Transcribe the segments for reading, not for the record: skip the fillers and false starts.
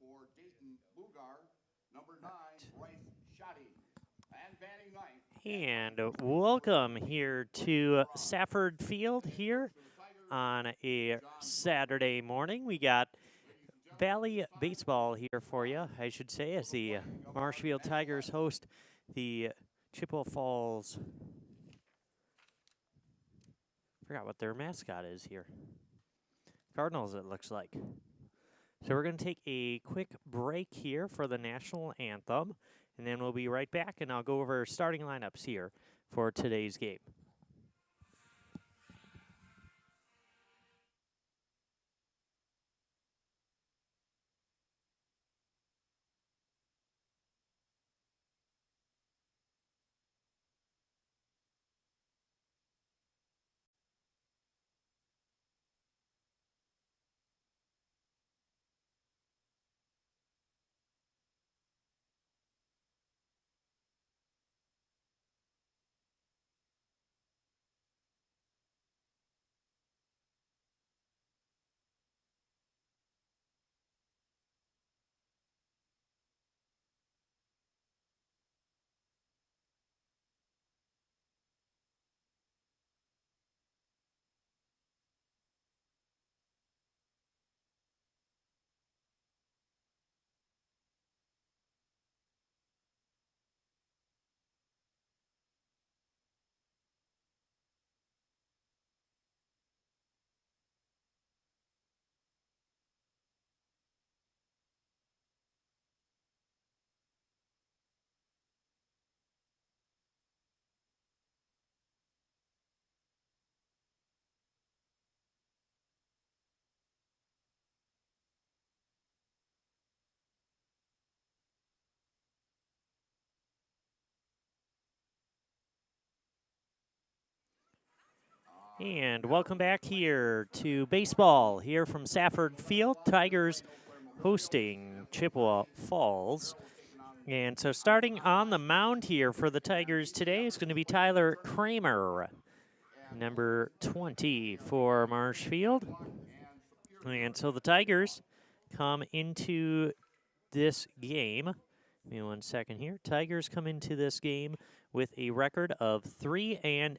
For Dayton Lugar, number 9, Bryce Shoddy. And batting ninth. And welcome here to Safford Field here on a Saturday morning. We got Valley Baseball here for you, I should say, as the Marshfield Tigers host the Chippewa Falls. Forgot what their mascot is here. Cardinals, it looks like. So we're going to take a quick break here for the national anthem, and then we'll be right back, and I'll go over starting lineups here for today's game. And welcome back here to baseball here from Safford Field. Tigers hosting Chippewa Falls. And so starting on the mound here for the Tigers today is going to be Tyler Kramer, number 20 for Marshfield. And so the Tigers come into this game. Give me 1 second here. Tigers come into this game with a record of 3-8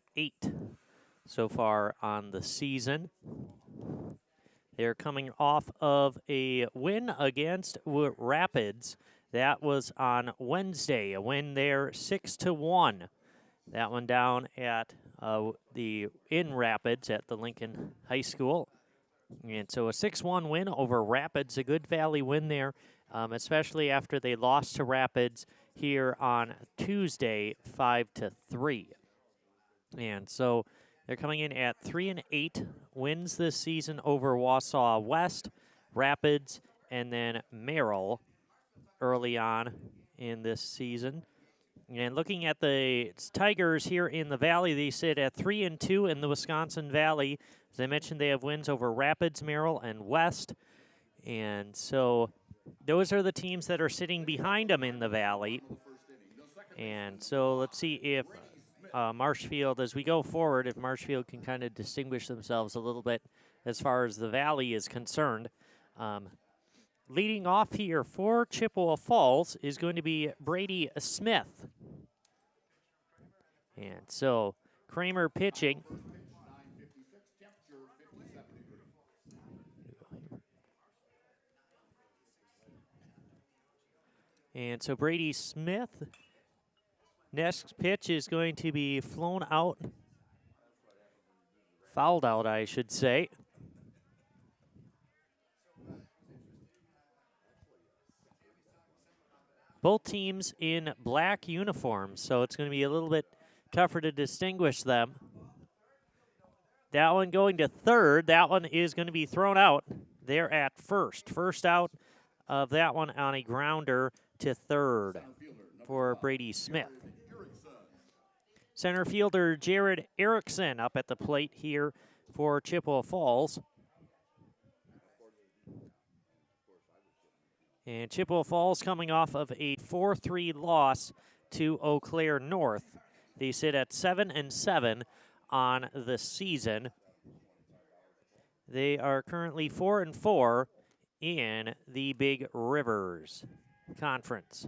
so far on the season. They're coming off of a win against Rapids. That was on Wednesday, a win there 6-1. That one down at in Rapids at the Lincoln High School. And so a 6-1 win over Rapids, a good Valley win there, especially after they lost to Rapids here on Tuesday, 5-3. And so they're coming in at 3-8 wins this season over Wausau West, Rapids, and then Merrill early on in this season. And looking at the Tigers here in the Valley, they sit at 3-2 in the Wisconsin Valley. As I mentioned, they have wins over Rapids, Merrill, and West. And so those are the teams that are sitting behind them in the Valley. And so let's see if Marshfield, as we go forward, if Marshfield can kind of distinguish themselves a little bit as far as the Valley is concerned. Leading off here for Chippewa Falls is going to be Brady Smith. And so Kramer pitching. And so Brady Smith, next pitch is going to be flown out, fouled out, I should say. Both teams in black uniforms, so it's going to be a little bit tougher to distinguish them. That one going to third. That one is going to be thrown out. They're at first. First out of that one on a grounder to third for Brady Smith. Center fielder Jared Erickson up at the plate here for Chippewa Falls. And Chippewa Falls coming off of a 4-3 loss to Eau Claire North. They sit at 7-7 on the season. They are currently 4-4 in the Big Rivers Conference,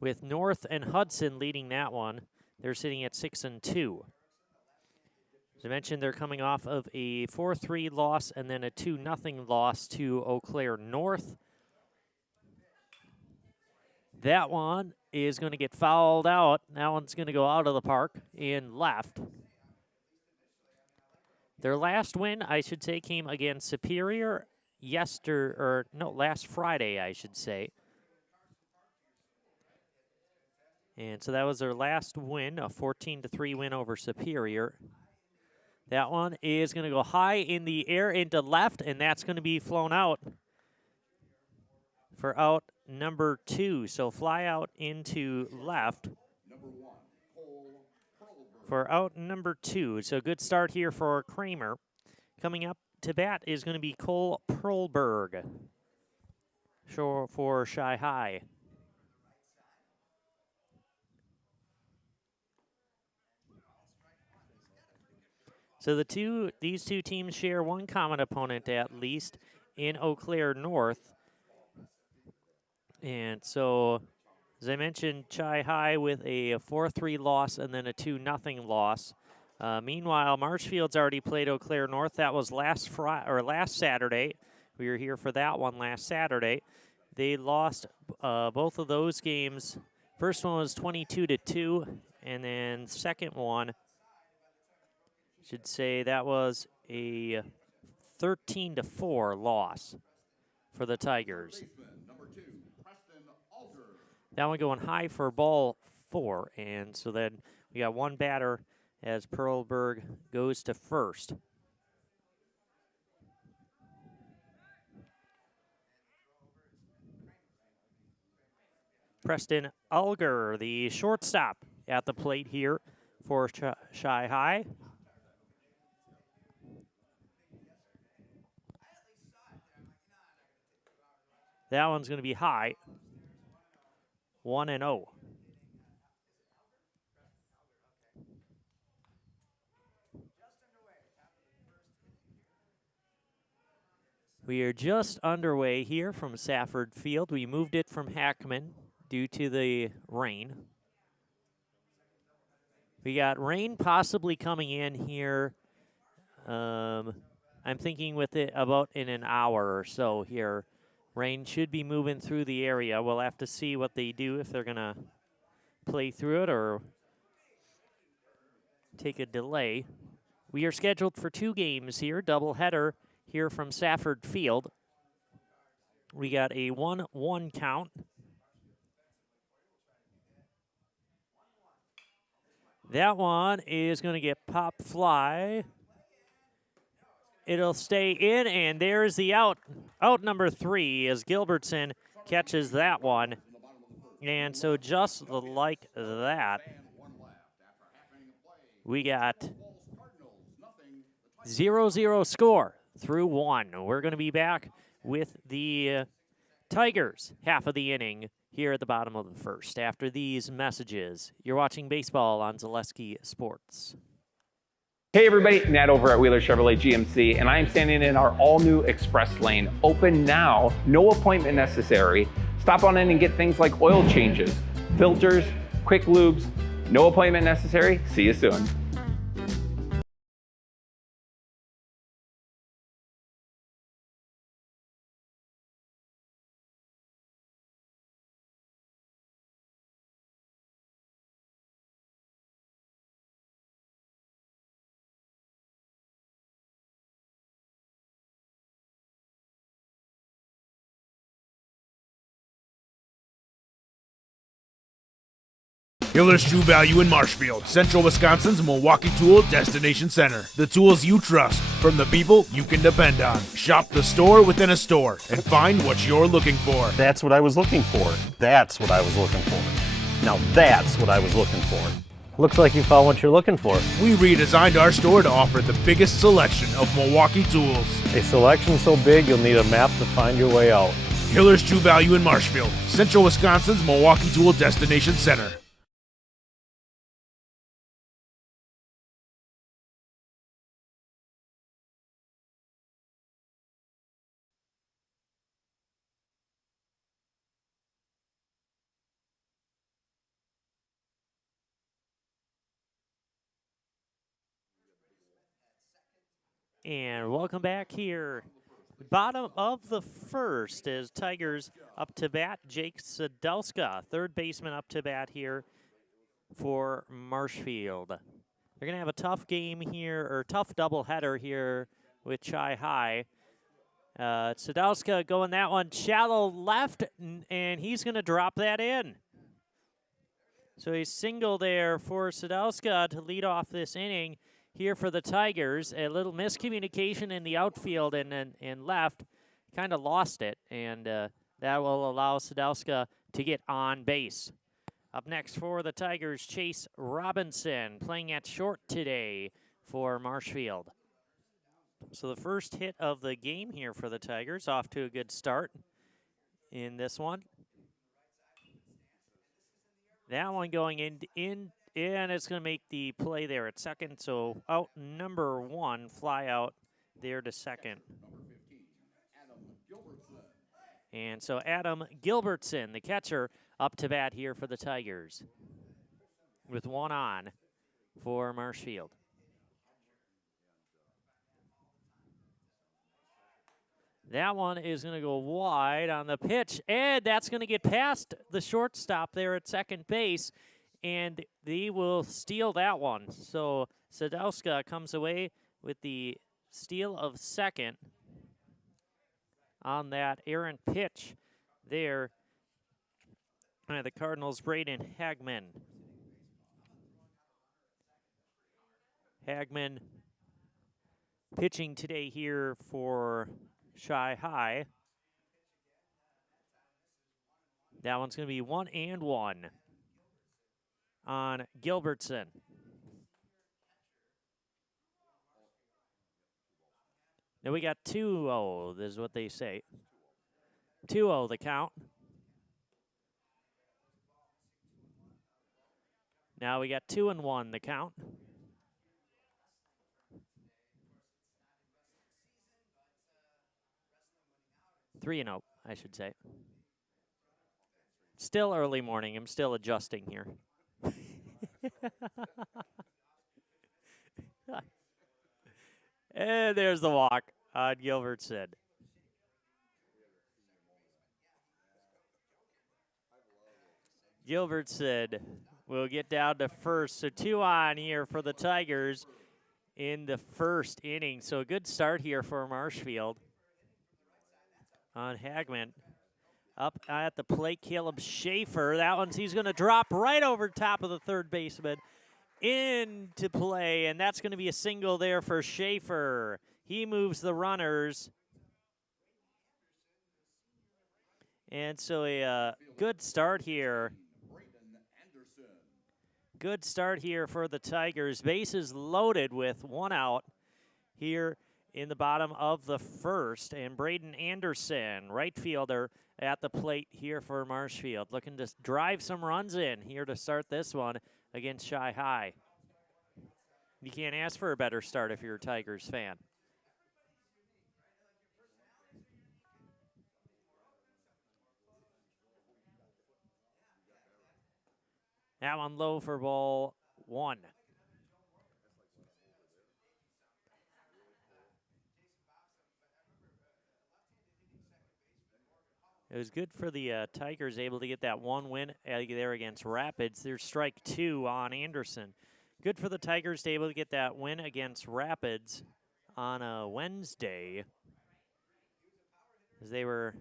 with North and Hudson leading that one. They're sitting at 6-2. As I mentioned, they're coming off of a 4-3 loss and then a 2-0 loss to Eau Claire North. That one is going to get fouled out. That one's going to go out of the park and left. Their last win, I should say, came against Superior last Friday, I should say. And so that was their last win, a 14-3 win over Superior. That one is going to go high in the air into left, and that's going to be flown out for out number 2. So fly out into left for out number 2. So good start here for Kramer. Coming up to bat is going to be Cole Perlberg for Shy High. So these two teams share one common opponent at least in Eau Claire North. And so, as I mentioned, Shy High with a 4-3 loss and then a 2-0 loss. Meanwhile, Marshfield's already played Eau Claire North. That was last Saturday. We were here for that one last Saturday. They lost both of those games. First one was 22-2, and then second one, should say that was a 13-4 loss for the Tigers. That one going high for ball 4, and so then we got one batter as Perlberg goes to first. Preston Ulger, the shortstop, at the plate here for Shy High. That one's going to be high. 1-0. We are just underway here from Safford Field. We moved it from Hackman due to the rain. We got rain possibly coming in here. I'm thinking with it about in an hour or so here. Rain should be moving through the area. We'll have to see what they do, if they're going to play through it or take a delay. We are scheduled for 2 games here, doubleheader here from Safford Field. We got a 1-1 count. That one is going to get pop fly. It'll stay in, and there's the out. Out number 3 as Gilbertson catches that one. And so just like that, we got 0-0 score through 1. We're going to be back with the Tigers half of the inning here at the bottom of the first. After these messages, you're watching baseball on Zaleski Sports. Hey everybody, Nat over at Wheeler Chevrolet GMC, and I am standing in our all-new Express Lane. Open now, no appointment necessary. Stop on in and get things like oil changes, filters, quick lubes. No appointment necessary. See you soon. Hiller's True Value in Marshfield, Central Wisconsin's Milwaukee Tool Destination Center. The tools you trust from the people you can depend on. Shop the store within a store and find what you're looking for. That's what I was looking for. That's what I was looking for. Now that's what I was looking for. Looks like you found what you're looking for. We redesigned our store to offer the biggest selection of Milwaukee tools. A selection so big you'll need a map to find your way out. Hiller's True Value in Marshfield, Central Wisconsin's Milwaukee Tool Destination Center. And welcome back here. Bottom of the first as Tigers up to bat. Jake Sadowska, third baseman, up to bat here for Marshfield. They're going to have a tough game here, or tough doubleheader here with Chi High. Sadowska going that one shallow left, and he's going to drop that in. So a single there for Sadowska to lead off this inning here for the Tigers. A little miscommunication in the outfield and left. Kind of lost it, and that will allow Sadowska to get on base. Up next for the Tigers, Chase Robinson, playing at short today for Marshfield. So the first hit of the game here for the Tigers, off to a good start in this one. That one going in, and it's going to make the play there at second. So out number one, fly out there to second. And so Adam Gilbertson, the catcher, up to bat here for the Tigers with one on for Marshfield. That one is going to go wide on the pitch, and that's going to get past the shortstop there at second base, and they will steal that one. So Sadowska comes away with the steal of second on that errant pitch there by the Cardinals' Braden Hagman. Hagman pitching today here for Chi High. That one's going to be 1-1 on Gilbertson. Now we got 2-0, this is what they say. 2-0 the count. Now we got 2-1 the count. 3-0, I should say. Still early morning. I'm still adjusting here. And there's the walk on Gilbertson. Gilbertson will get down to first. So 2 on here for the Tigers in the first inning. So a good start here for Marshfield. On Hagman. Up at the plate, Caleb Schaefer. That one's, he's going to drop right over top of the third baseman into play, and that's going to be a single there for Schaefer. He moves the runners. And so a good start here. Good start here for the Tigers. Bases loaded with 1 out here in the bottom of the first. And Braden Anderson, right fielder, at the plate here for Marshfield, looking to drive some runs in here to start this one against Chi High. You can't ask for a better start if you're a Tigers fan. That one low for ball 1. It was good for the Tigers, able to get that 1 win there against Rapids. There's strike 2 on Anderson. Good for the Tigers to able to get that win against Rapids on a Wednesday, as they were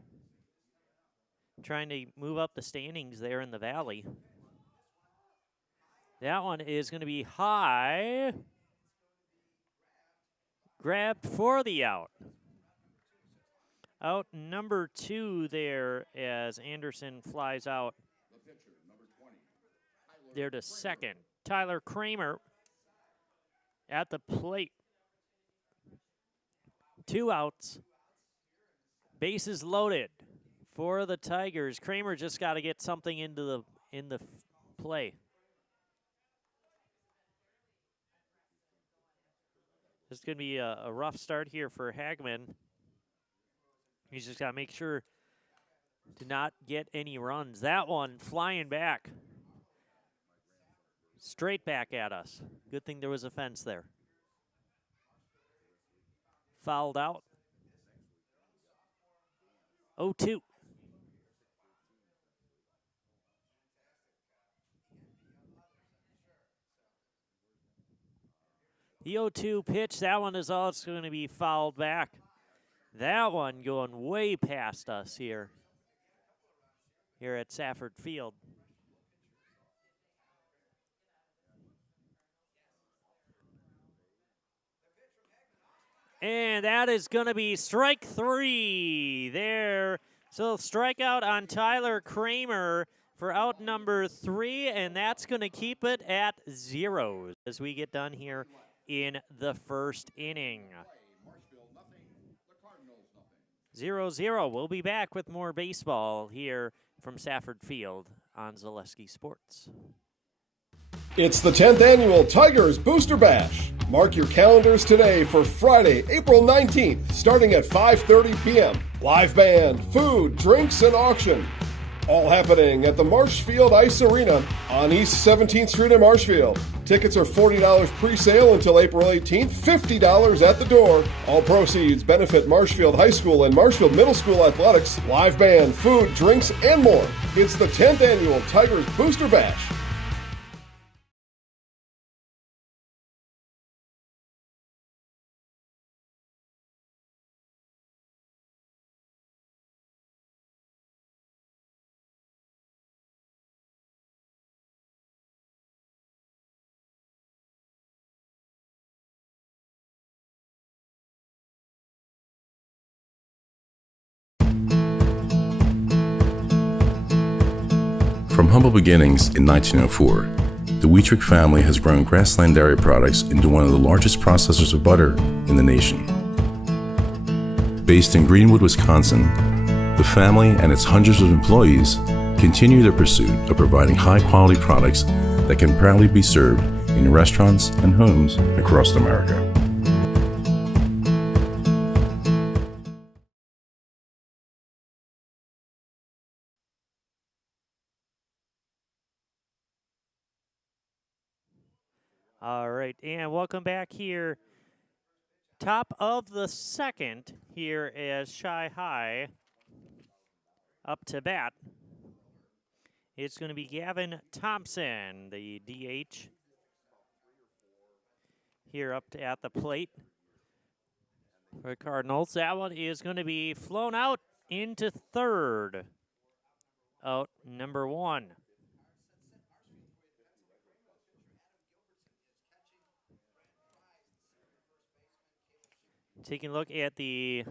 trying to move up the standings there in the Valley. That one is going to be high. Grabbed for the out. Out number 2 there as Anderson flies out there to second. Tyler Kramer at the plate. 2 outs. Bases loaded for the Tigers. Kramer just got to get something into the play. This is going to be a rough start here for Hagman. He's just got to make sure to not get any runs. That one flying back. Straight back at us. Good thing there was a fence there. fouled out. 0-2. The 0-2 pitch, that one is also going to be fouled back. That one going way past us here at Safford Field. And that is going to be strike 3 there. So strikeout on Tyler Kramer for out number 3, and that's going to keep it at 0 as we get done here in the first inning. 0-0. We'll be back with more baseball here from Safford Field on Zaleski Sports. It's the 10th annual Tigers Booster Bash. Mark your calendars today for Friday, April 19th, starting at 5:30 p.m. Live band, food, drinks, and auction. All happening at the Marshfield Ice Arena on East 17th Street in Marshfield. Tickets are $40 pre-sale until April 18th, $50 at the door. All proceeds benefit Marshfield High School and Marshfield Middle School athletics. Live band, food, drinks, and more. It's the 10th annual Tigers Booster Bash. From humble beginnings in 1904, the Wheatrick family has grown Grassland Dairy Products into one of the largest processors of butter in the nation. Based in Greenwood, Wisconsin, the family and its hundreds of employees continue their pursuit of providing high-quality products that can proudly be served in restaurants and homes across America. All right, and welcome back here. Top of the second here as Shy High up to bat. It's going to be Gavin Thompson, the DH, here up at the plate for the Cardinals. That one is going to be flown out into third. Out number 1. Taking a look at the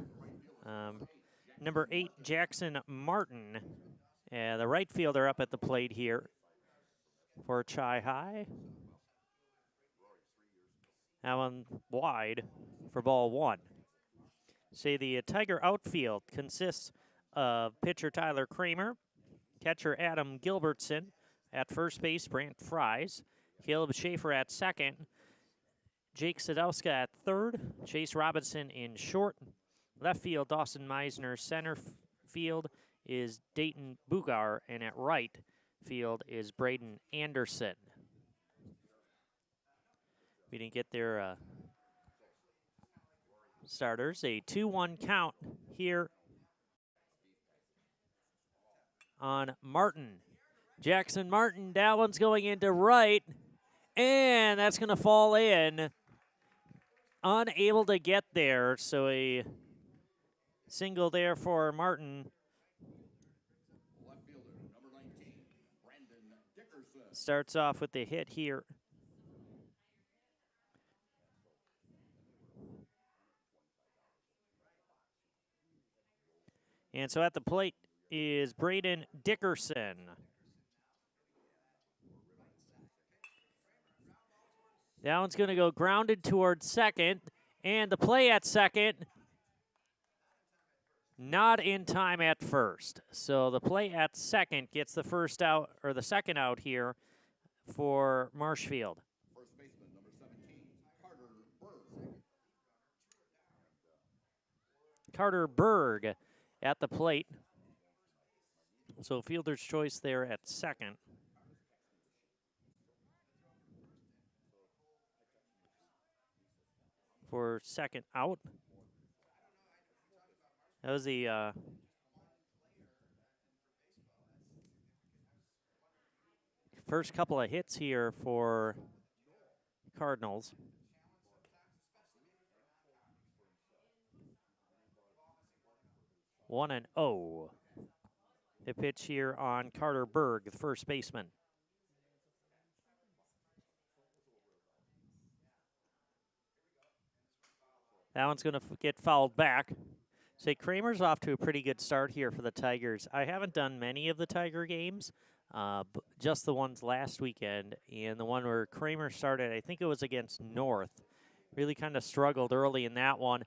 number 8, Jackson Martin. The right fielder up at the plate here for Chi High. That one wide for ball 1. Say the Tiger outfield consists of pitcher Tyler Kramer, catcher Adam Gilbertson, at first base Brant Fries, Caleb Schaefer at second, Jake Sadowska at third, Chase Robinson in short. Left field, Dawson Meisner. Center field is Dayton Bugar, and at right field is Braden Anderson. We didn't get their starters. A 2-1 count here on Martin. Jackson Martin, that one's going into right, and that's going to fall in. Unable to get there, so a single there for Martin. Starts off with the hit here. And so at the plate is Braden Dickerson. That one's going to go grounded towards second. And the play at second, not in time at first. So the play at second gets the first out, or the second out here for Marshfield. First baseman, number 17, Carter Berg. Carter Berg at the plate. So fielder's choice there at second. For second out. That was the first couple of hits here for Cardinals. 1-0. The pitch here on Carter Berg, the first baseman. That one's going to get fouled back. Say Kramer's off to a pretty good start here for the Tigers. I haven't done many of the Tiger games, just the ones last weekend, and the one where Kramer started, I think it was against North. Really kind of struggled early in that one.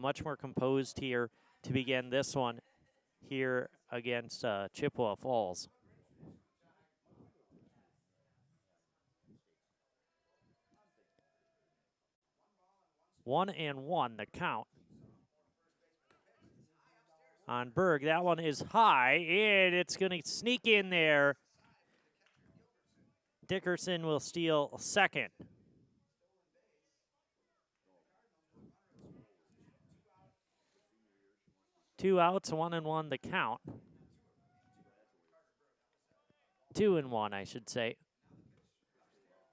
Much more composed here to begin this one here against Chippewa Falls. One and one, the count. On Berg, that one is high, and it's going to sneak in there. Dickerson will steal second. Two outs, 1-1 the count. 2-1, I should say.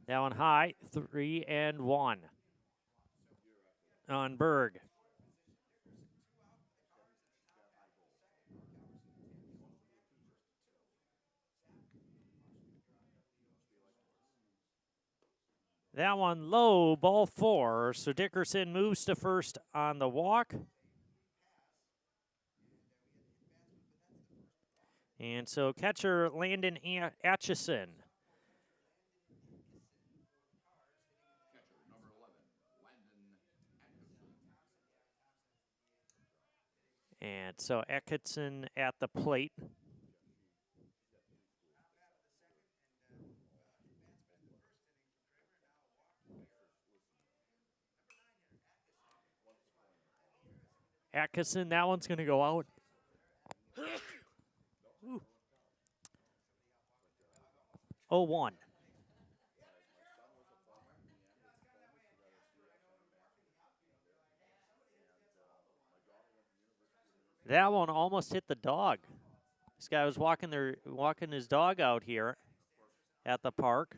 That one high, 3-1 on Berg. That one low, ball 4. So Dickerson moves to first on the walk. And so catcher Landon Atchison. And so Atchison at the plate. Atchison, that one's going to go out. 0-1. That one almost hit the dog. This guy was walking his dog out here at the park.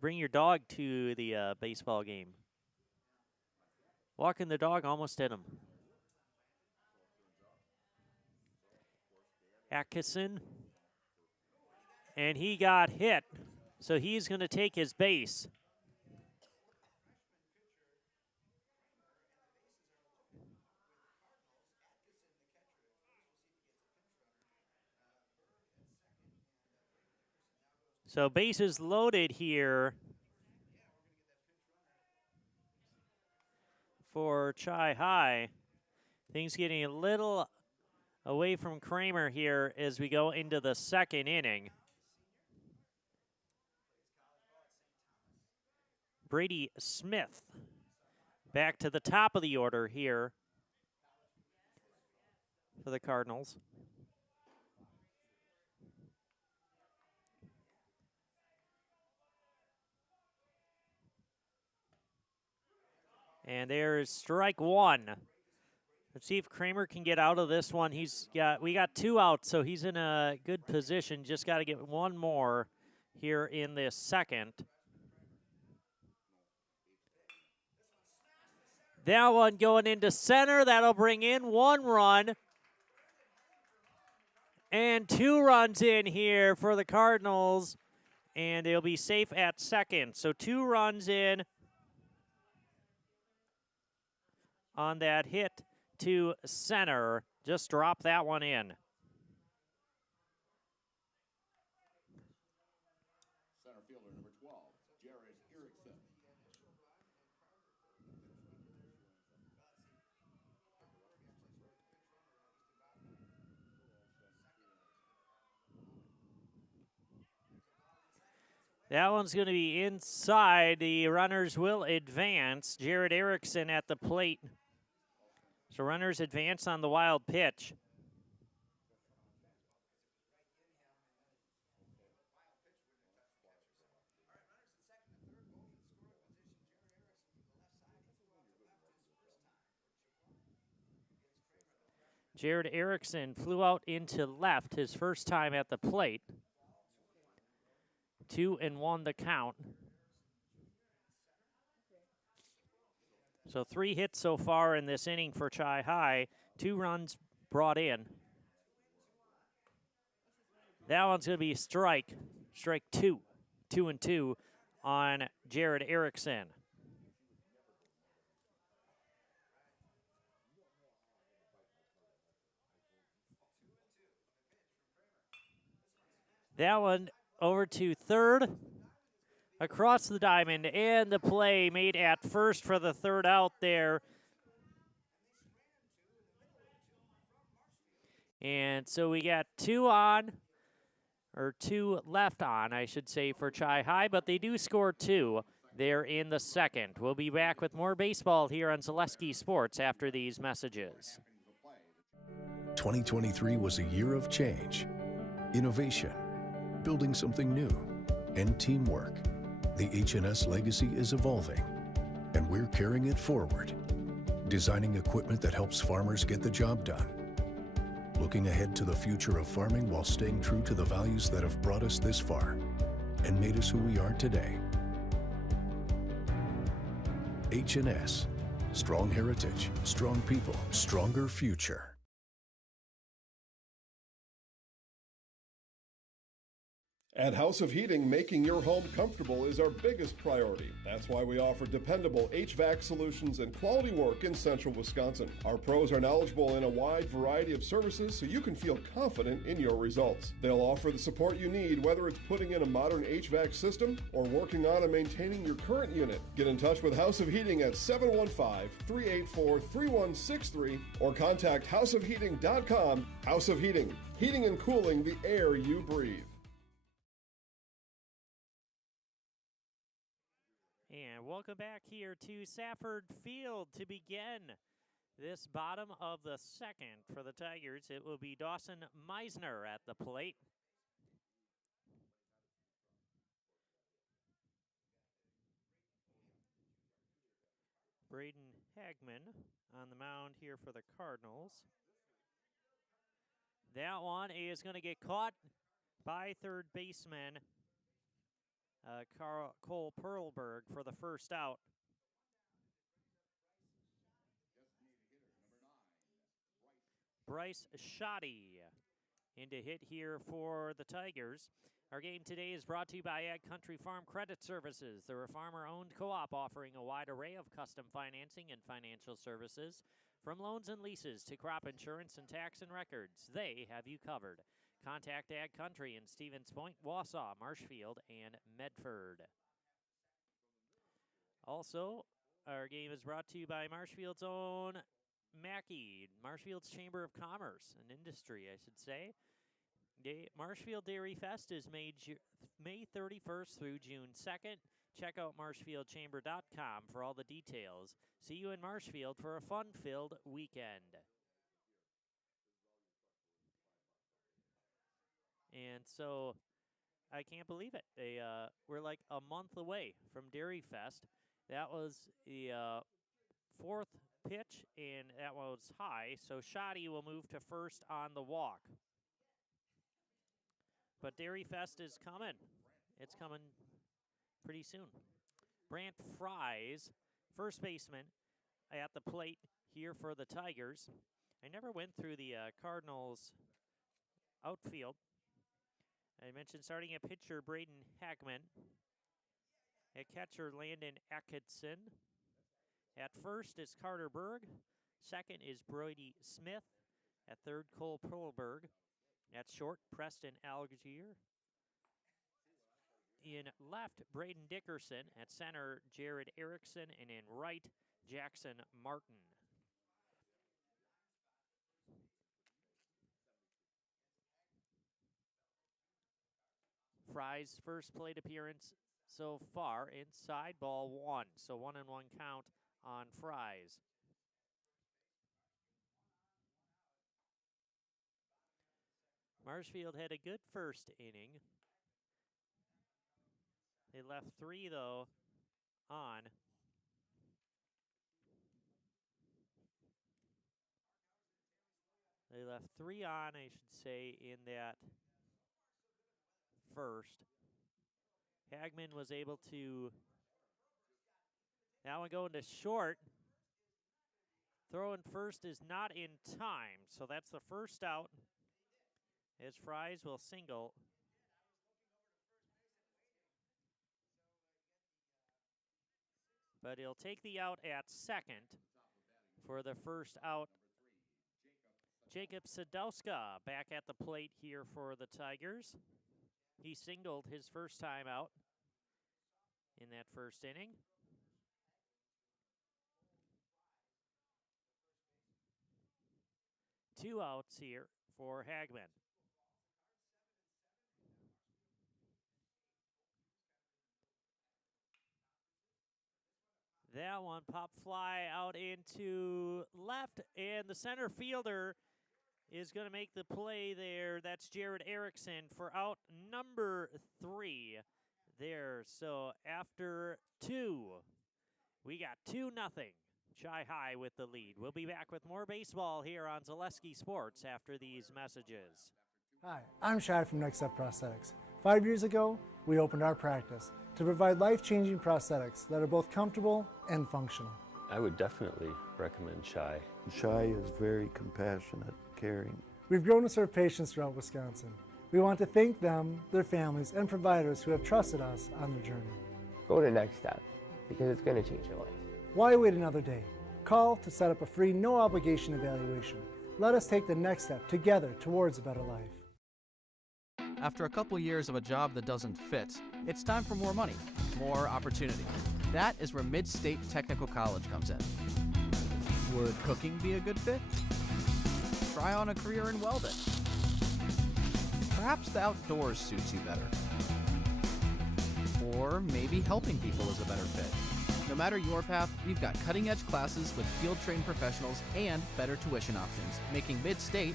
Bring your dog to the baseball game. Walking the dog almost hit him. Atchison. And he got hit. So he's going to take his base. So bases loaded here for Chi High. Things getting a little away from Kramer here as we go into the second inning. Brady Smith back to the top of the order here for the Cardinals. And there's strike one. Let's see if Kramer can get out of this one. We got 2 outs, so he's in a good position. Just got to get one more here in this second. That one going into center. That'll bring in 1 run. And 2 runs in here for the Cardinals. And they'll be safe at second. So 2 runs in on that hit to center. Just drop that one in. Center fielder number 12, Jared Erickson. That one's going to be inside. The runners will advance. Jared Erickson at the plate. So runners advance on the wild pitch. Jared Erickson flew out into left his first time at the plate. 2-1 the count. So 3 hits so far in this inning for Chi High. 2 runs brought in. That one's going to be strike 2. 2-2 on Jared Erickson. That one over to third. Across the diamond, and the play made at first for the third out there. And so we got 2 left on, I should say, for Chi High, but they do score 2 there in the second. We'll be back with more baseball here on Zaleski Sports after these messages. 2023 was a year of change, innovation, building something new, and teamwork. The H&S legacy is evolving, and we're carrying it forward, designing equipment that helps farmers get the job done, looking ahead to the future of farming while staying true to the values that have brought us this far and made us who we are today. H&S, strong heritage, strong people, stronger future. At House of Heating, making your home comfortable is our biggest priority. That's why we offer dependable HVAC solutions and quality work in central Wisconsin. Our pros are knowledgeable in a wide variety of services so you can feel confident in your results. They'll offer the support you need, whether it's putting in a modern HVAC system or working on and maintaining your current unit. Get in touch with House of Heating at 715-384-3163 or contact houseofheating.com. House of Heating, heating and cooling the air you breathe. And welcome back here to Safford Field to begin this bottom of the second for the Tigers. It will be Dawson Meisner at the plate. Braden Hagman on the mound here for the Cardinals. That one is going to get caught by third baseman Cole Perlberg for the first out. Bryce Shoddy in to hit here for the Tigers. Our game today is brought to you by Ag Country Farm Credit Services. They're a farmer-owned co-op offering a wide array of custom financing and financial services, from loans and leases to crop insurance and tax and records. They have you covered. Contact Ag Country in Stevens Point, Wausau, Marshfield, and Medford. Also, our game is brought to you by Marshfield's own Mackey, Marshfield's Chamber of Commerce and Industry, I should say. Marshfield Dairy Fest is May 31st through June 2nd. Check out marshfieldchamber.com for all the details. See you in Marshfield for a fun-filled weekend. And so, I can't believe it. We're like a month away from Dairy Fest. That was the fourth pitch, and that was high. So Shoddy will move to first on the walk. But Dairy Fest is coming. It's coming pretty soon. Brant Fries, first baseman, at the plate here for the Tigers. I never went through the Cardinals outfield. I mentioned starting at pitcher Braden Hagman. At catcher Landon Atkinson. At first is Carter Berg. Second is Brody Smith. At third, Cole Perlberg. At short, Preston Algier. In left, Braden Dickerson. At center, Jared Erickson. And in right, Jackson Martin. Fry's first plate appearance so far inside, ball 1. So 1-1 count on Fries. Marshfield had a good first inning. They left 3, though, on. They left 3 on, I should say, in that first. Hagman was able to, that one going to short. Throwing first is not in time, so that's the first out. As Fries will single. But he'll take the out at second for the first out. Jacob Sadowska back at the plate here for the Tigers. He singled his first time out in that first inning. Two outs here for Hagman. That one pop fly out into left, and the center fielder is going to make the play there. That's Jared Erickson for out number 3 there. So after 2, we got 2-0. Chi High with the lead. We'll be back with more baseball here on Zaleski Sports after these messages. Hi, I'm Shad from Next Step Prosthetics. 5 years ago, we opened our practice to provide life-changing prosthetics that are both comfortable and functional. I would definitely recommend Chai. Chai is very compassionate, caring. We've grown to serve patients throughout Wisconsin. We want to thank them, their families, and providers who have trusted us on their journey. Go to Next Step, because it's going to change your life. Why wait another day? Call to set up a free, no-obligation evaluation. Let us take the next step together towards a better life. After a couple years of a job that doesn't fit, it's time for more money, more opportunity. That is where Mid-State Technical College comes in. Would cooking be a good fit? Try on a career in welding. Perhaps the outdoors suits you better. Or maybe helping people is a better fit. No matter your path, we've got cutting-edge classes with field-trained professionals and better tuition options, making Mid-State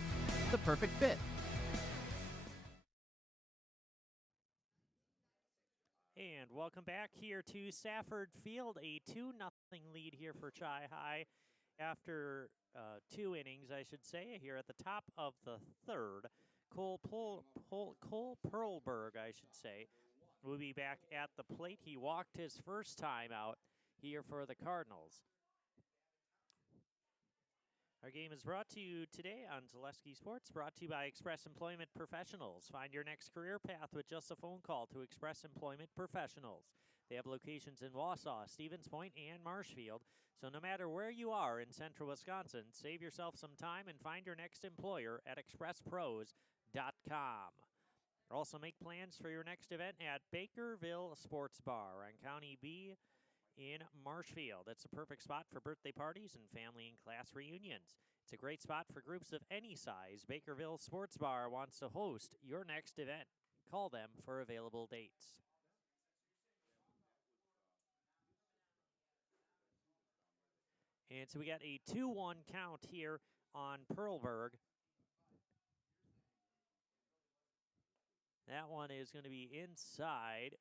the perfect fit. And welcome back here to Safford Field, a 2-0 lead here for Chi High after 2 innings, I should say, here at the top of the third. Cole Perlberg, I should say, will be back at the plate. He walked his first time out here for the Cardinals. Our game is brought to you today on Zaleski Sports, brought to you by Express Employment Professionals. Find your next career path with just a phone call to Express Employment Professionals. They have locations in Wausau, Stevens Point, and Marshfield. So no matter where you are in central Wisconsin, save yourself some time and find your next employer at expresspros.com. Also make plans for your next event at Bakerville Sports Bar on County B in Marshfield. It's a perfect spot for birthday parties and family and class reunions. It's a great spot for groups of any size. Bakerville Sports Bar wants to host your next event. Call them for available dates. And so we got a 2-1 count here on Perlberg. That one is going to be inside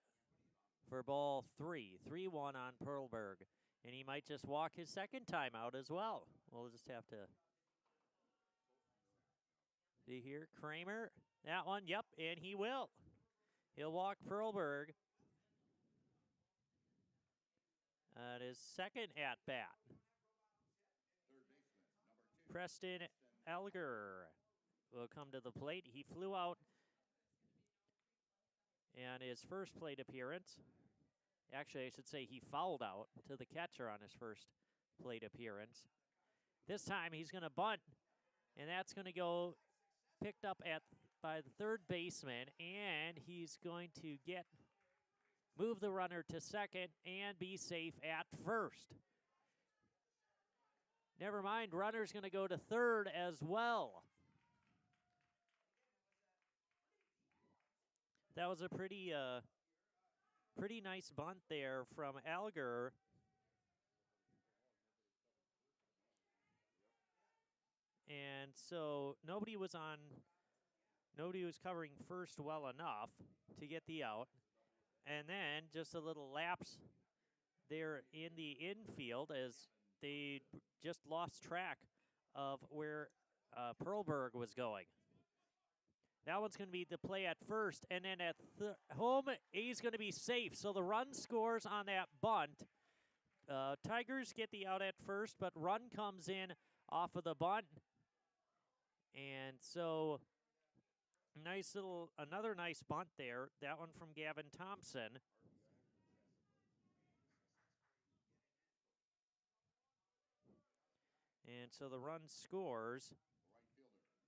for ball 3. 3-1 on Perlberg. And he might just walk his second time out as well. We'll just have to see here. Kramer, that one, yep, and he will. He'll walk Perlberg at his second at-bat. Preston Elger will come to the plate. He flew out and his first plate appearance. Actually, I should say he fouled out to the catcher on his first plate appearance. This time he's going to bunt, and that's going to go picked up by the third baseman, and he's going to move the runner to second and be safe at first. Never mind, runner's going to go to third as well. That was a pretty nice bunt there from Alger. And so nobody was covering first well enough to get the out. And then just a little lapse there in the infield as they just lost track of where Perlberg was going. That one's going to be the play at first, and then at home, he's going to be safe. So the run scores on that bunt. Tigers get the out at first, but run comes in off of the bunt. And so another nice bunt there. That one from Gavin Thompson. And so the run scores. Right fielder,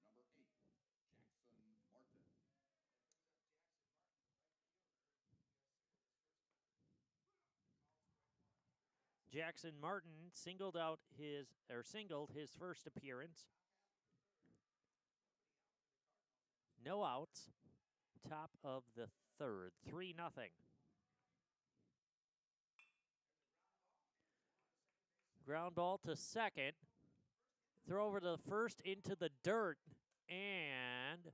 number 8, Jackson Martin. Jackson Martin singled his first appearance. No outs. Top of the third. 3-0. Ground ball to second. Throw over to the first into the dirt. And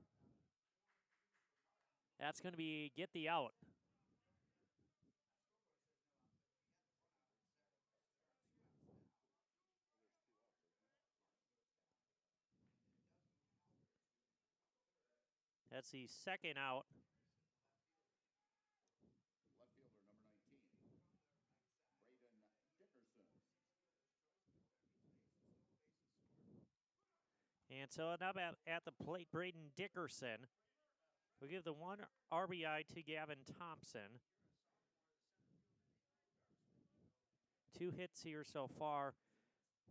that's going to get the out. That's the second out. Left fielder, number 19, Braden Dickerson. And so now at the plate, Braden Dickerson. We'll give the 1 RBI to Gavin Thompson. 2 hits here so far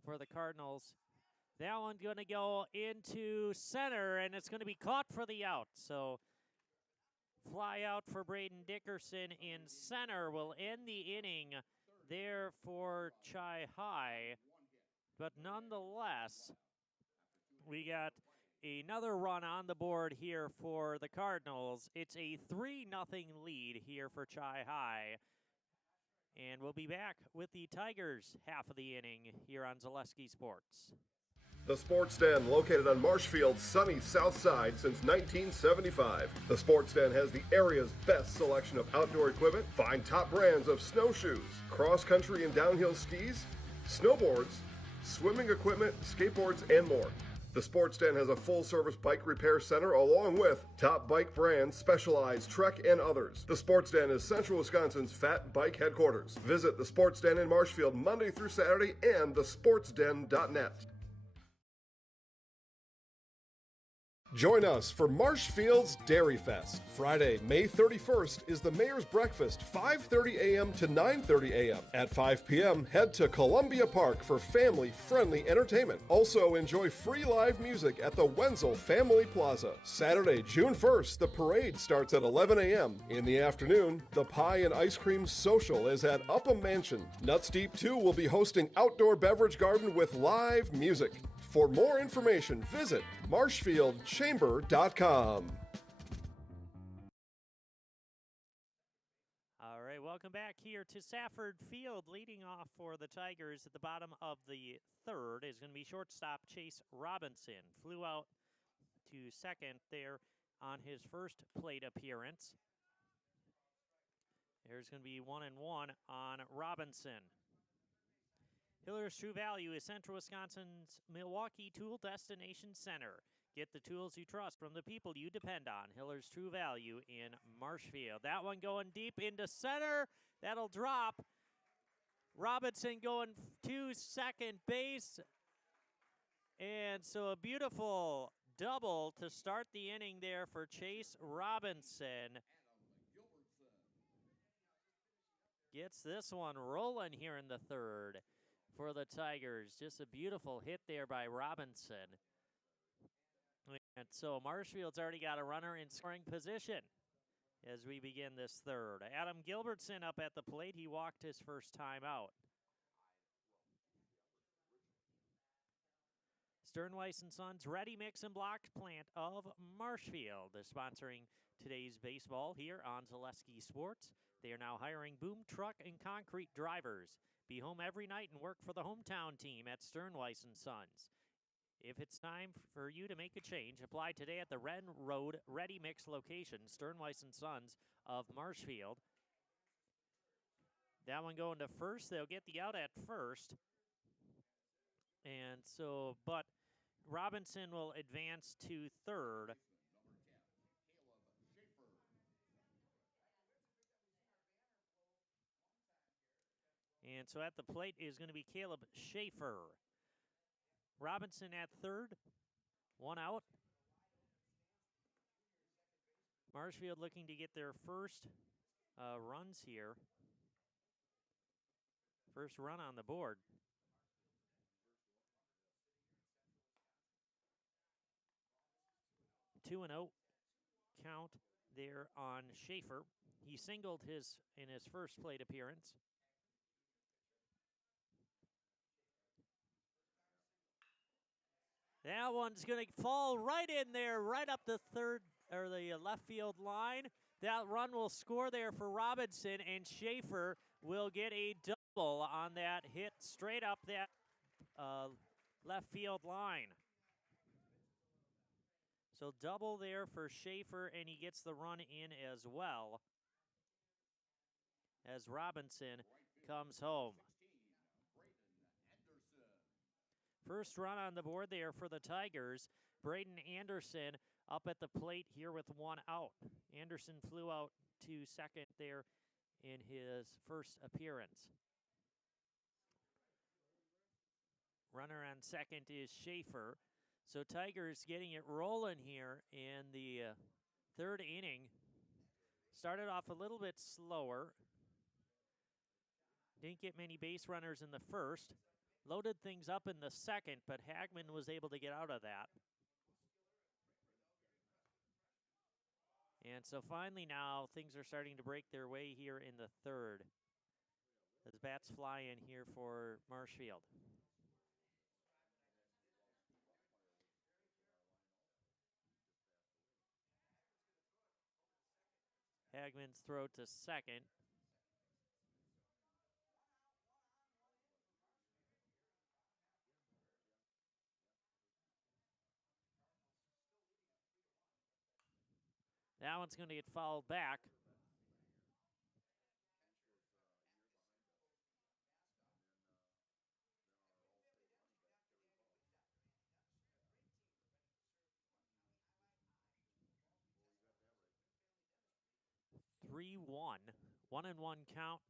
for the Cardinals. That one's going to go into center, and it's going to be caught for the out. So fly out for Braden Dickerson in center will end the inning there for Chi High. But nonetheless, we got another run on the board here for the Cardinals. It's a 3-0 lead here for Chi High. And we'll be back with the Tigers half of the inning here on Zaleski Sports. The Sports Den, located on Marshfield's sunny south side since 1975. The Sports Den has the area's best selection of outdoor equipment. Find top brands of snowshoes, cross-country and downhill skis, snowboards, swimming equipment, skateboards, and more. The Sports Den has a full-service bike repair center along with top bike brands, Specialized, Trek, and others. The Sports Den is Central Wisconsin's fat bike headquarters. Visit the Sports Den in Marshfield Monday through Saturday and thesportsden.net. Join us for Marshfield's Dairy Fest. Friday, May 31st is the Mayor's Breakfast, 5:30 a.m. to 9:30 a.m. At 5 p.m., head to Columbia Park for family-friendly entertainment. Also, enjoy free live music at the Wenzel Family Plaza. Saturday, June 1st, the parade starts at 11 a.m. In the afternoon, the Pie and Ice Cream Social is at Upham Mansion. Nuts Deep 2 will be hosting outdoor beverage garden with live music. For more information, visit marshfieldchamber.com. All right, welcome back here to Safford Field. Leading off for the Tigers at the bottom of the third is going to be shortstop Chase Robinson. Flew out to second there on his first plate appearance. There's going to be 1-1 on Robinson. Hiller's True Value is Central Wisconsin's Milwaukee Tool Destination Center. Get the tools you trust from the people you depend on. Hiller's True Value in Marshfield. That one going deep into center. That'll drop. Robinson going to second base. And so a beautiful double to start the inning there for Chase Robinson. Gets this one rolling here in the third for the Tigers. Just a beautiful hit there by Robinson. And so Marshfield's already got a runner in scoring position as we begin this third. Adam Gilbertson up at the plate. He walked his first time out. Sternweiss & Sons Ready Mix and Block plant of Marshfield is sponsoring today's baseball here on Zaleski Sports. They are now hiring boom truck and concrete drivers. Be home every night and work for the hometown team at Sternweiss & Sons. If it's time for you to make a change, apply today at the Wren Road Ready Mix location, Sternweiss & Sons of Marshfield. That one going to first. They'll get the out at first. And so, but Robinson will advance to third. And so at the plate is going to be Caleb Schaefer. Robinson at third, one out. Marshfield looking to get their first runs here. First run on the board. Two and oh count there on Schaefer. He singled in his first plate appearance. That one's going to fall right in there, right up the third or the left field line. That run will score there for Robinson, and Schaefer will get a double on that hit straight up that left field line. So double there for Schaefer, and he gets the run in as well as Robinson comes home. First run on the board there for the Tigers. Braden Anderson up at the plate here with one out. Anderson flew out to second there in his first appearance. Runner on second is Schaefer. So Tigers getting it rolling here in the third inning. Started off a little bit slower. Didn't get many base runners in the first. Loaded things up in the second, but Hagman was able to get out of that. And so finally now, things are starting to break their way here in the third. As bats fly in here for Marshfield. Hagman's throw to second. That one's going to get fouled back. (3-1). 1-1 count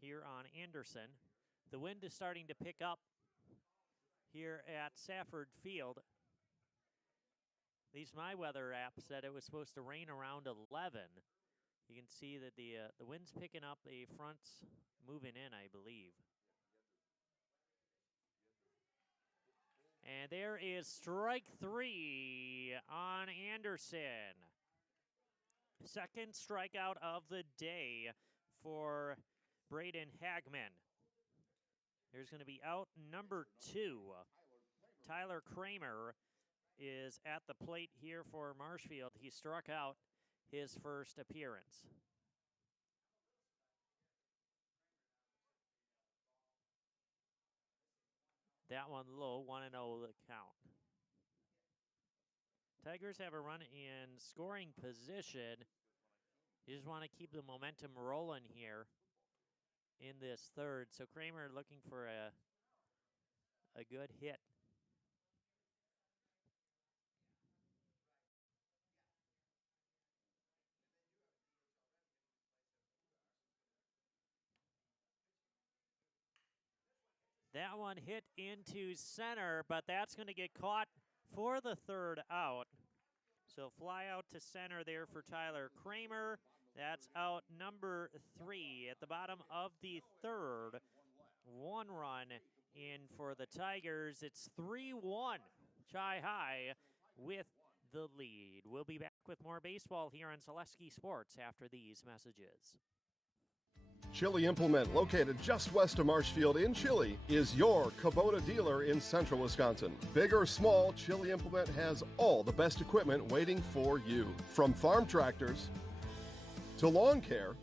here on Anderson. The wind is starting to pick up here at Safford Field. At least my weather app said it was supposed to rain around 11. You can see that the wind's picking up, the front's moving in, I believe. And there is strike three on Anderson. Second strikeout of the day for Braden Hagman. There's going to be out number 2. Tyler Kramer is at the plate here for Marshfield. He struck out his first appearance. That one low, 1-0 the count. Tigers have a run in scoring position. You just want to keep the momentum rolling here in this third. So Kramer looking for a good hit. That one hit into center, but that's going to get caught for the third out. So fly out to center there for Tyler Kramer. That's out number 3 at the bottom of the third. 1 run in for the Tigers. It's 3-1. Chi High with the lead. We'll be back with more baseball here on Zaleski Sports after these messages. Chili Implement, located just west of Marshfield in Chili, is your Kubota dealer in central Wisconsin. Big or small, Chili Implement has all the best equipment waiting for you. From farm tractors to lawn care,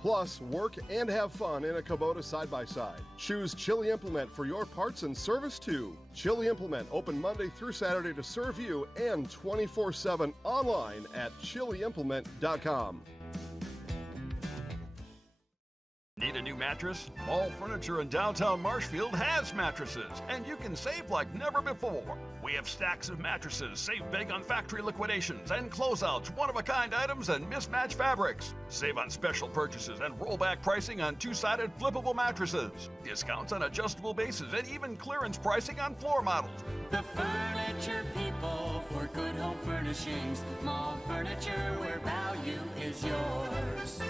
plus work and have fun in a Kubota side-by-side. Choose Chili Implement for your parts and service too. Chili Implement, open Monday through Saturday to serve you and 24/7 online at chiliimplement.com. Need a new mattress? Mall Furniture in downtown Marshfield has mattresses, and you can save like never before. We have stacks of mattresses, save big on factory liquidations and closeouts, one-of-a-kind items, and mismatched fabrics. Save on special purchases and rollback pricing on two-sided flippable mattresses. Discounts on adjustable bases and even clearance pricing on floor models. The furniture people for good home furnishings. Mall Furniture, where value is yours.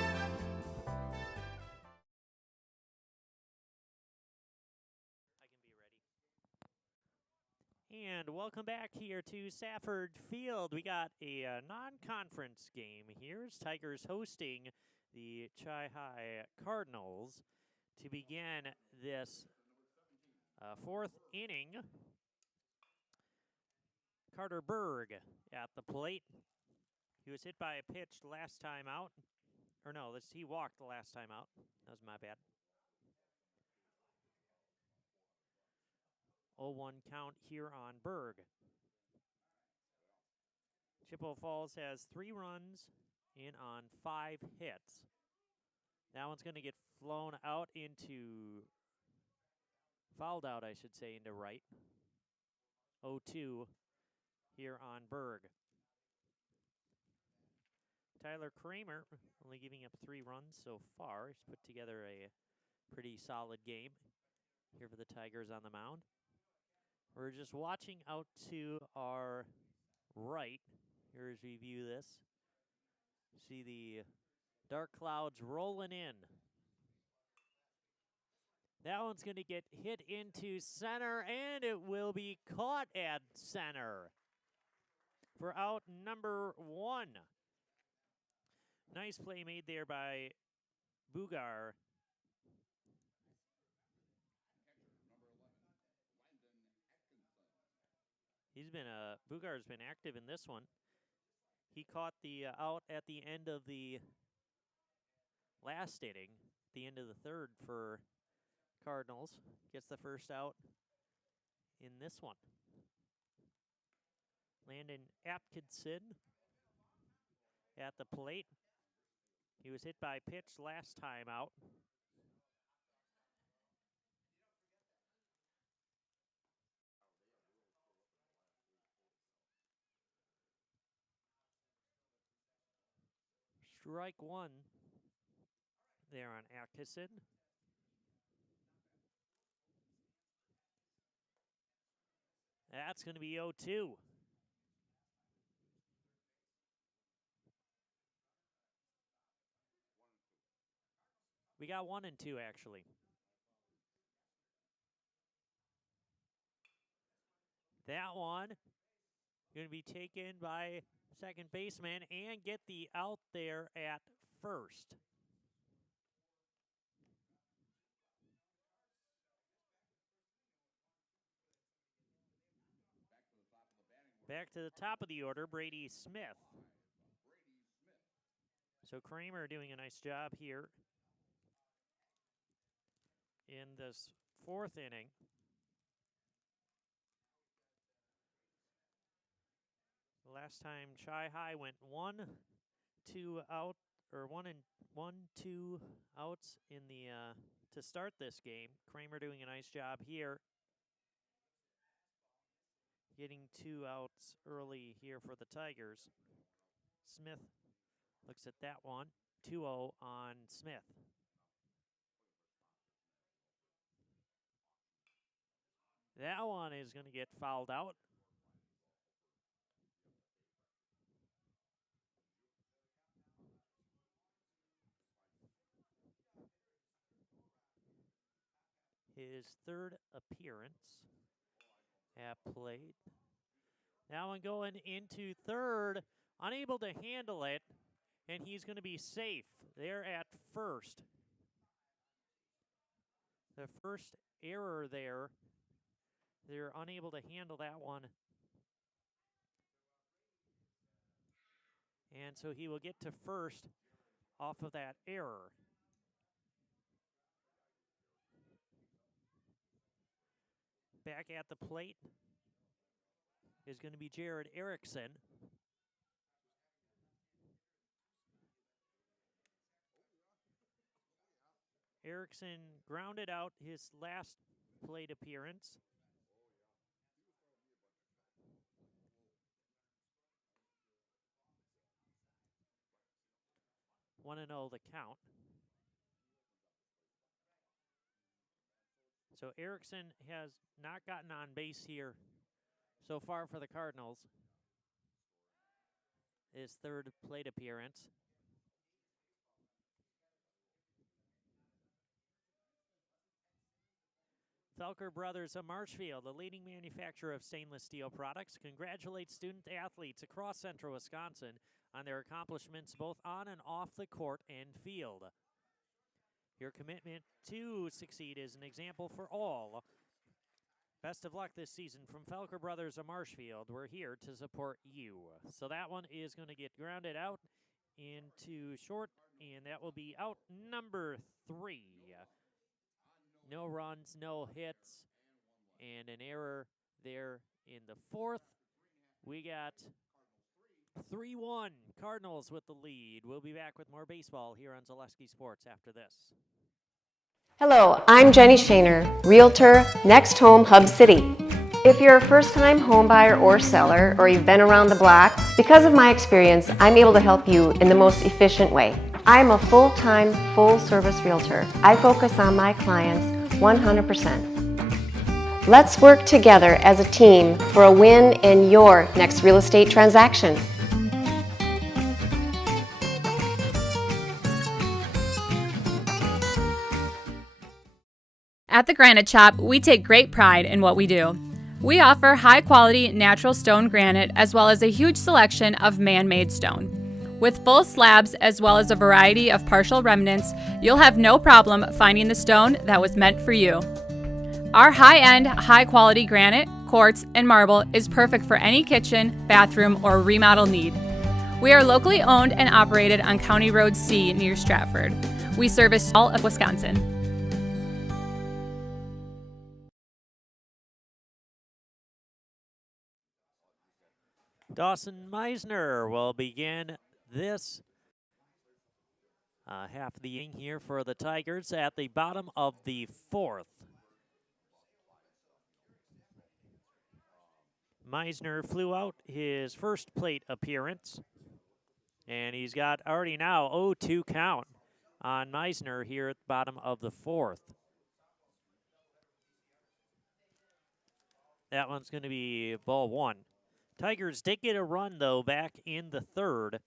And welcome back here to Safford Field. We got a non-conference game here. Tigers hosting the Chippewa Cardinals to begin this fourth inning. Carter Berg at the plate. He was hit by a pitch last time out. Or no, he walked the last time out. That was my bad. 0-1 count here on Berg. Chippewa Falls has 3 runs in on 5 hits. That one's going to get flown out fouled out, I should say, into right. 0-2 here on Berg. Tyler Kramer only giving up 3 runs so far. He's put together a pretty solid game here for the Tigers on the mound. We're just watching out to our right here as we view this. See the dark clouds rolling in. That one's going to get hit into center, and it will be caught at center for out number 1. Nice play made there by Bugar. Bugar's been active in this one. He caught the out at the end of the last inning, the end of the third for Cardinals. Gets the first out in this one. Landon Atkinson at the plate. He was hit by pitch last time out. Strike 1 there on Atkinson. That's going to be 0-2. We got 1 and 2, actually. That one going to be taken by second baseman and get the out there at first. Back to the top of the order, Brady Smith. So Kramer doing a nice job here in this 4th inning. Last time Chi-Hi went 1-2 out, or 1-2 outs in the to start this game. Kramer doing a nice job here, getting 2 outs early here for the Tigers. Smith looks at that one. 2-0 on Smith. That one is going to get fouled out. His 3rd appearance at plate. That one going into 3rd, unable to handle it, and he's going to be safe there at first. The first error there, they're unable to handle that one. And so he will get to first off of that error. Back at the plate is going to be Jared Erickson. Erickson grounded out his last plate appearance. Want to know the count. So Erickson has not gotten on base here so far for the Cardinals. His third plate appearance. Felker Brothers of Marshfield, the leading manufacturer of stainless steel products, congratulates student athletes across central Wisconsin on their accomplishments both on and off the court and field. Your commitment to succeed is an example for all. Best of luck this season from Felker Brothers of Marshfield. We're here to support you. So that one is going to get grounded out into short, and that will be out number 3. No runs, no hits, and an error there in the 4th. We got 3-1 Cardinals with the lead. We'll be back with more baseball here on Zaleski Sports after this. Hello, I'm Jenny Shaner, Realtor, Next Home Hub City. If you're a first-time home buyer or seller, or you've been around the block, because of my experience, I'm able to help you in the most efficient way. I'm a full-time, full-service realtor. I focus on my clients 100%. Let's work together as a team for a win in your next real estate transaction. At the Granite Shop, we take great pride in what we do. We offer high-quality natural stone granite as well as a huge selection of man-made stone. With full slabs as well as a variety of partial remnants, you'll have no problem finding the stone that was meant for you. Our high-end, high-quality granite, quartz, and marble is perfect for any kitchen, bathroom, or remodel need. We are locally owned and operated on County Road C near Stratford. We service all of Wisconsin. Dawson Meisner will begin this half of the inning here for the Tigers at the bottom of the 4th. Meisner flew out his first plate appearance, and he's got already now 0-2 count on Meisner here at the bottom of the 4th. That one's going to be ball 1. Tigers did get a run, though, back in the 3rd.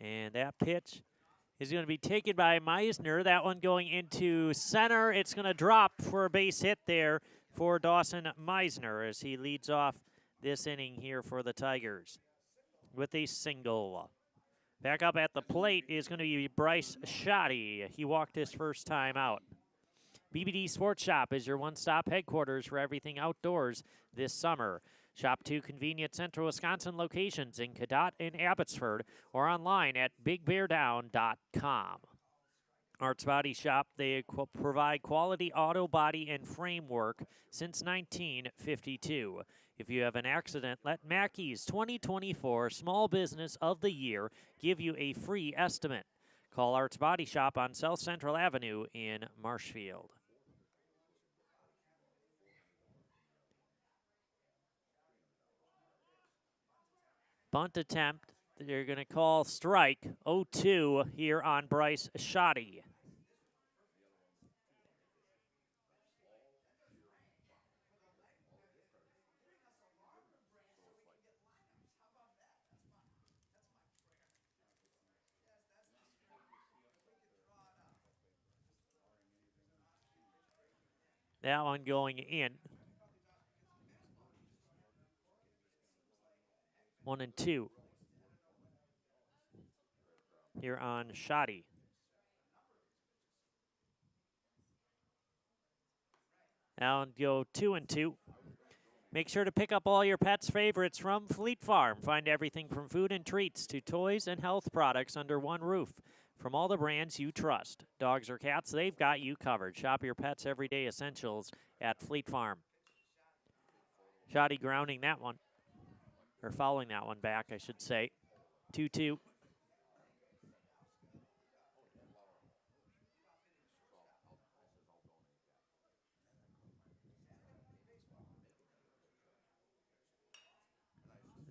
And that pitch is going to be taken by Meisner. That one going into center. It's going to drop for a base hit there for Dawson Meisner as he leads off this inning here for the Tigers with a single. Back up at the plate is going to be Bryce Shoddy. He walked his first time out. BBD Sports Shop is your one-stop headquarters for everything outdoors this summer. Shop 2 convenient central Wisconsin locations in Cadott and Abbotsford or online at bigbeardown.com. Arts Body Shop, they provide quality auto, body, and frame work since 1952. If you have an accident, let Mackey's 2024 Small Business of the Year give you a free estimate. Call Arts Body Shop on South Central Avenue in Marshfield. Bunt attempt. They're going to call strike 0-2 here on Bryce Shoddy. That one going in. 1-2 here on Shoddy. Now go 2-2. Make sure to pick up all your pets' favorites from Fleet Farm. Find everything from food and treats to toys and health products under one roof. From all the brands you trust. Dogs or cats, they've got you covered. Shop your pets' everyday essentials at Fleet Farm. Shoddy grounding that one, or fouling that one back, I should say. 2-2.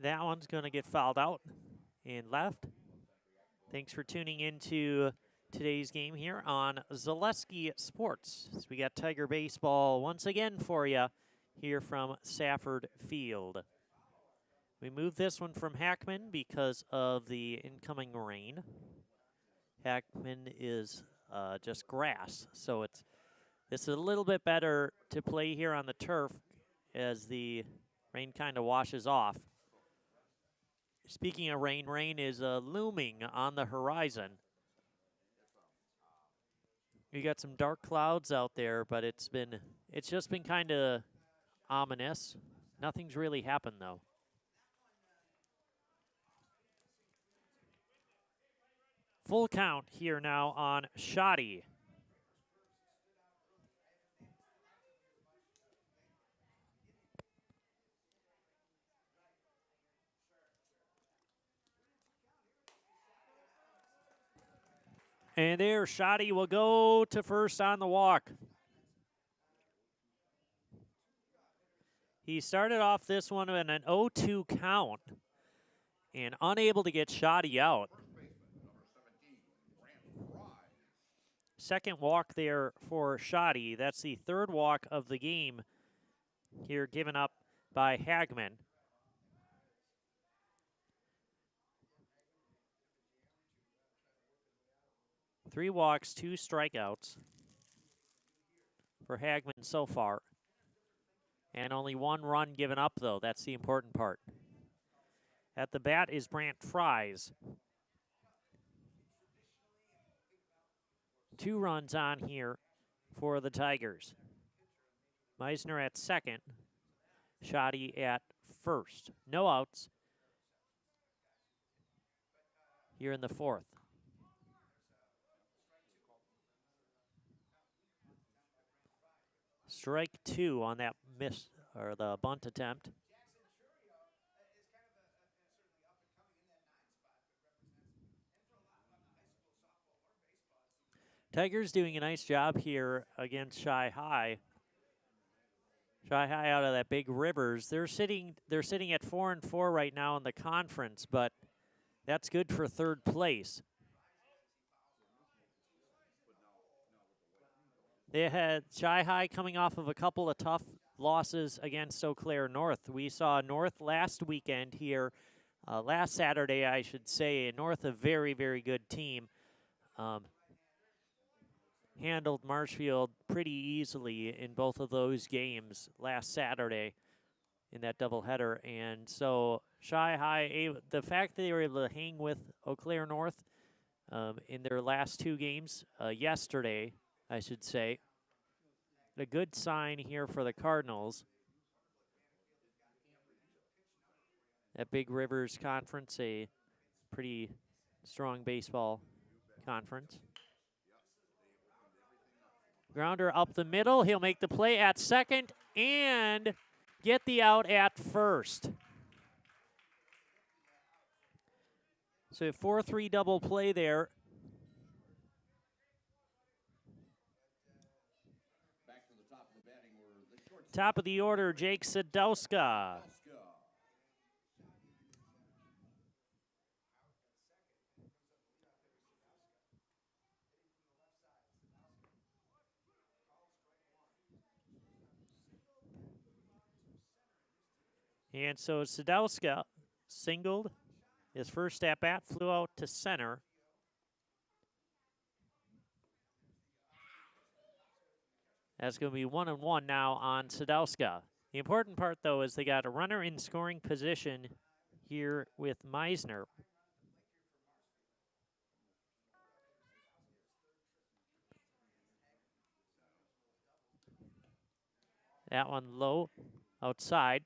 That one's going to get fouled out and left. Thanks for tuning into today's game here on Zaleski Sports. So we got Tiger Baseball once again for you here from Safford Field. We moved this one from Hackman because of the incoming rain. Hackman is just grass, so it's a little bit better to play here on the turf as the rain kind of washes off. Speaking of rain, rain is looming on the horizon. We got some dark clouds out there, but it's just been kind of ominous. Nothing's really happened though. Full count here now on Shoddy. And there, Shoddy will go to first on the walk. He started off this one in an 0-2 count and unable to get Shoddy out. Second walk there for Shoddy. That's the third walk of the game here given up by Hagman. Three walks, 2 strikeouts for Hagman so far. And only 1 run given up, though. That's the important part. At the bat is Brant Fries. 2 runs on here for the Tigers. Meisner at second. Shoddy at first. No outs here in the fourth. Strike 2 on that miss, or the bunt attempt. Tigers doing a nice job here against Shy High. Shy High out of that Big Rivers. They're sitting at 4-4 right now in the conference, but that's good for third place. They had Shy High coming off of a couple of tough losses against Eau Claire North. We saw North last weekend here, last Saturday, I should say. North, a very, very good team. Handled Marshfield pretty easily in both of those games last Saturday in that doubleheader. And so Shy High, the fact that they were able to hang with Eau Claire North in their last 2 games yesterday, I should say, a good sign here for the Cardinals. That Big Rivers Conference, a pretty strong baseball conference. Grounder up the middle. He'll make the play at second and get the out at first. So a 4-3 double play there. Top of the order, Jake Sadowska. And so Sadowska singled. His first at-bat flew out to center. That's going to be 1-1 now on Sadowska. The important part, though, is they got a runner in scoring position here with Meisner. That one low outside.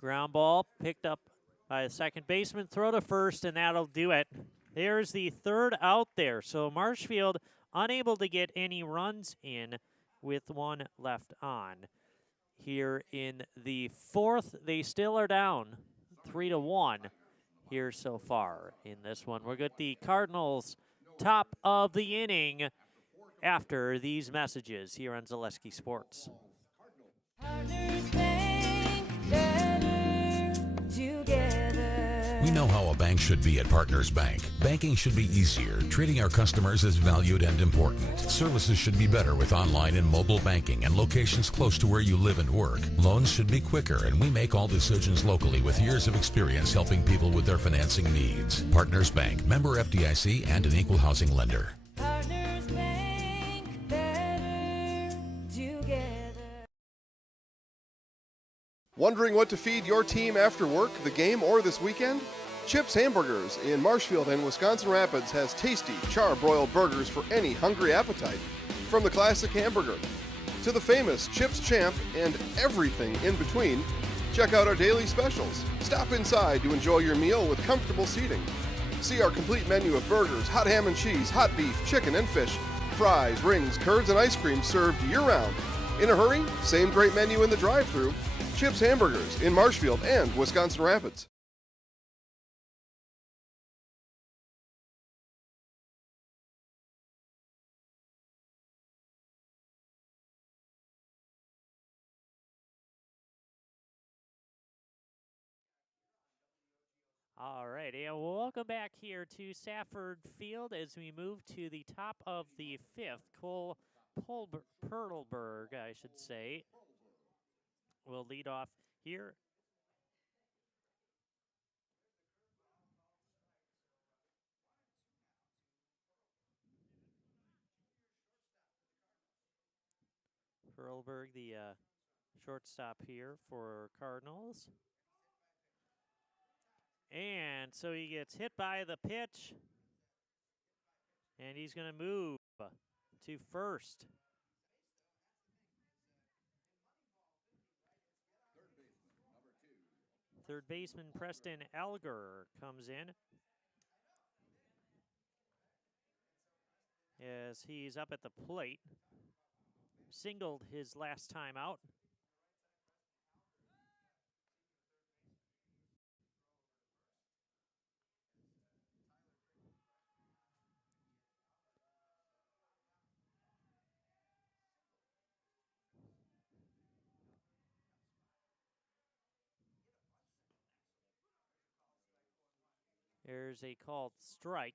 Ground ball picked up by the second baseman. Throw to first, and that'll do it. There's the third out there. So Marshfield unable to get any runs in with one left on. Here in the fourth, they still are down 3-1 here so far in this one. We'll get the Cardinals top of the inning after these messages here on Zaleski Sports. We know how a bank should be at Partners Bank. Banking should be easier, treating our customers as valued and important. Services should be better with online and mobile banking and locations close to where you live and work. Loans should be quicker, and we make all decisions locally with years of experience helping people with their financing needs. Partners Bank, member FDIC, and an equal housing lender. Partners Bank, better together. Wondering what to feed your team after work, the game, or this weekend? Chips Hamburgers in Marshfield and Wisconsin Rapids has tasty, char-broiled burgers for any hungry appetite. From the classic hamburger to the famous Chips Champ and everything in between, check out our daily specials. Stop inside to enjoy your meal with comfortable seating. See our complete menu of burgers, hot ham and cheese, hot beef, chicken and fish, fries, rings, curds, and ice cream served year-round. In a hurry? Same great menu in the drive-thru. Chips Hamburgers in Marshfield and Wisconsin Rapids. All right, and welcome back here to Safford Field as we move to the top of the fifth. Cole Perlberg, I should say, will lead off here. Perlberg, the shortstop here for Cardinals. And so he gets hit by the pitch, and he's going to move to first. Third baseman Preston Elger comes in as he's up at the plate. Singled his last time out. There's a called strike.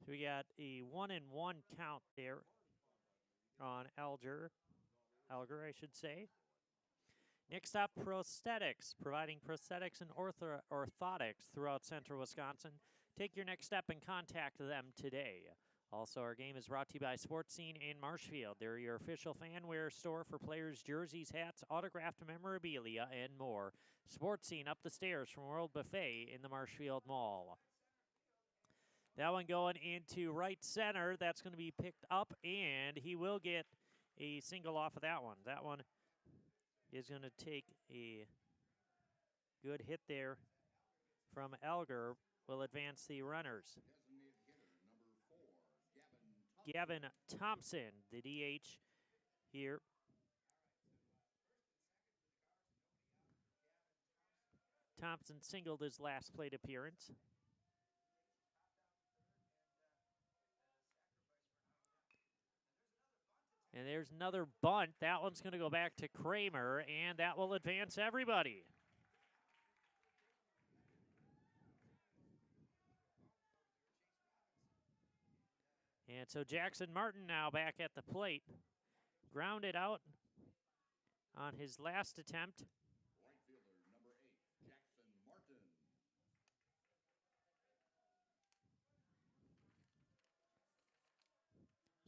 So we got a 1-1 count there on Elger, I should say. Next up, prosthetics, providing prosthetics and orthotics throughout central Wisconsin. Take your next step and contact them today. Also, our game is brought to you by Sports Scene in Marshfield. They're your official fan wear store for players' jerseys, hats, autographed memorabilia, and more. Sports Scene up the stairs from World Buffet in the Marshfield Mall. That one going into right center. That's going to be picked up, and he will get a single off of that one. That one is going to take a good hit there from Elger. Will advance the runners. Gavin Thompson, the DH here. Thompson singled his last plate appearance. And there's another bunt. That one's going to go back to Kramer, and that will advance everybody. And so Jackson Martin now back at the plate. Grounded out on his last attempt.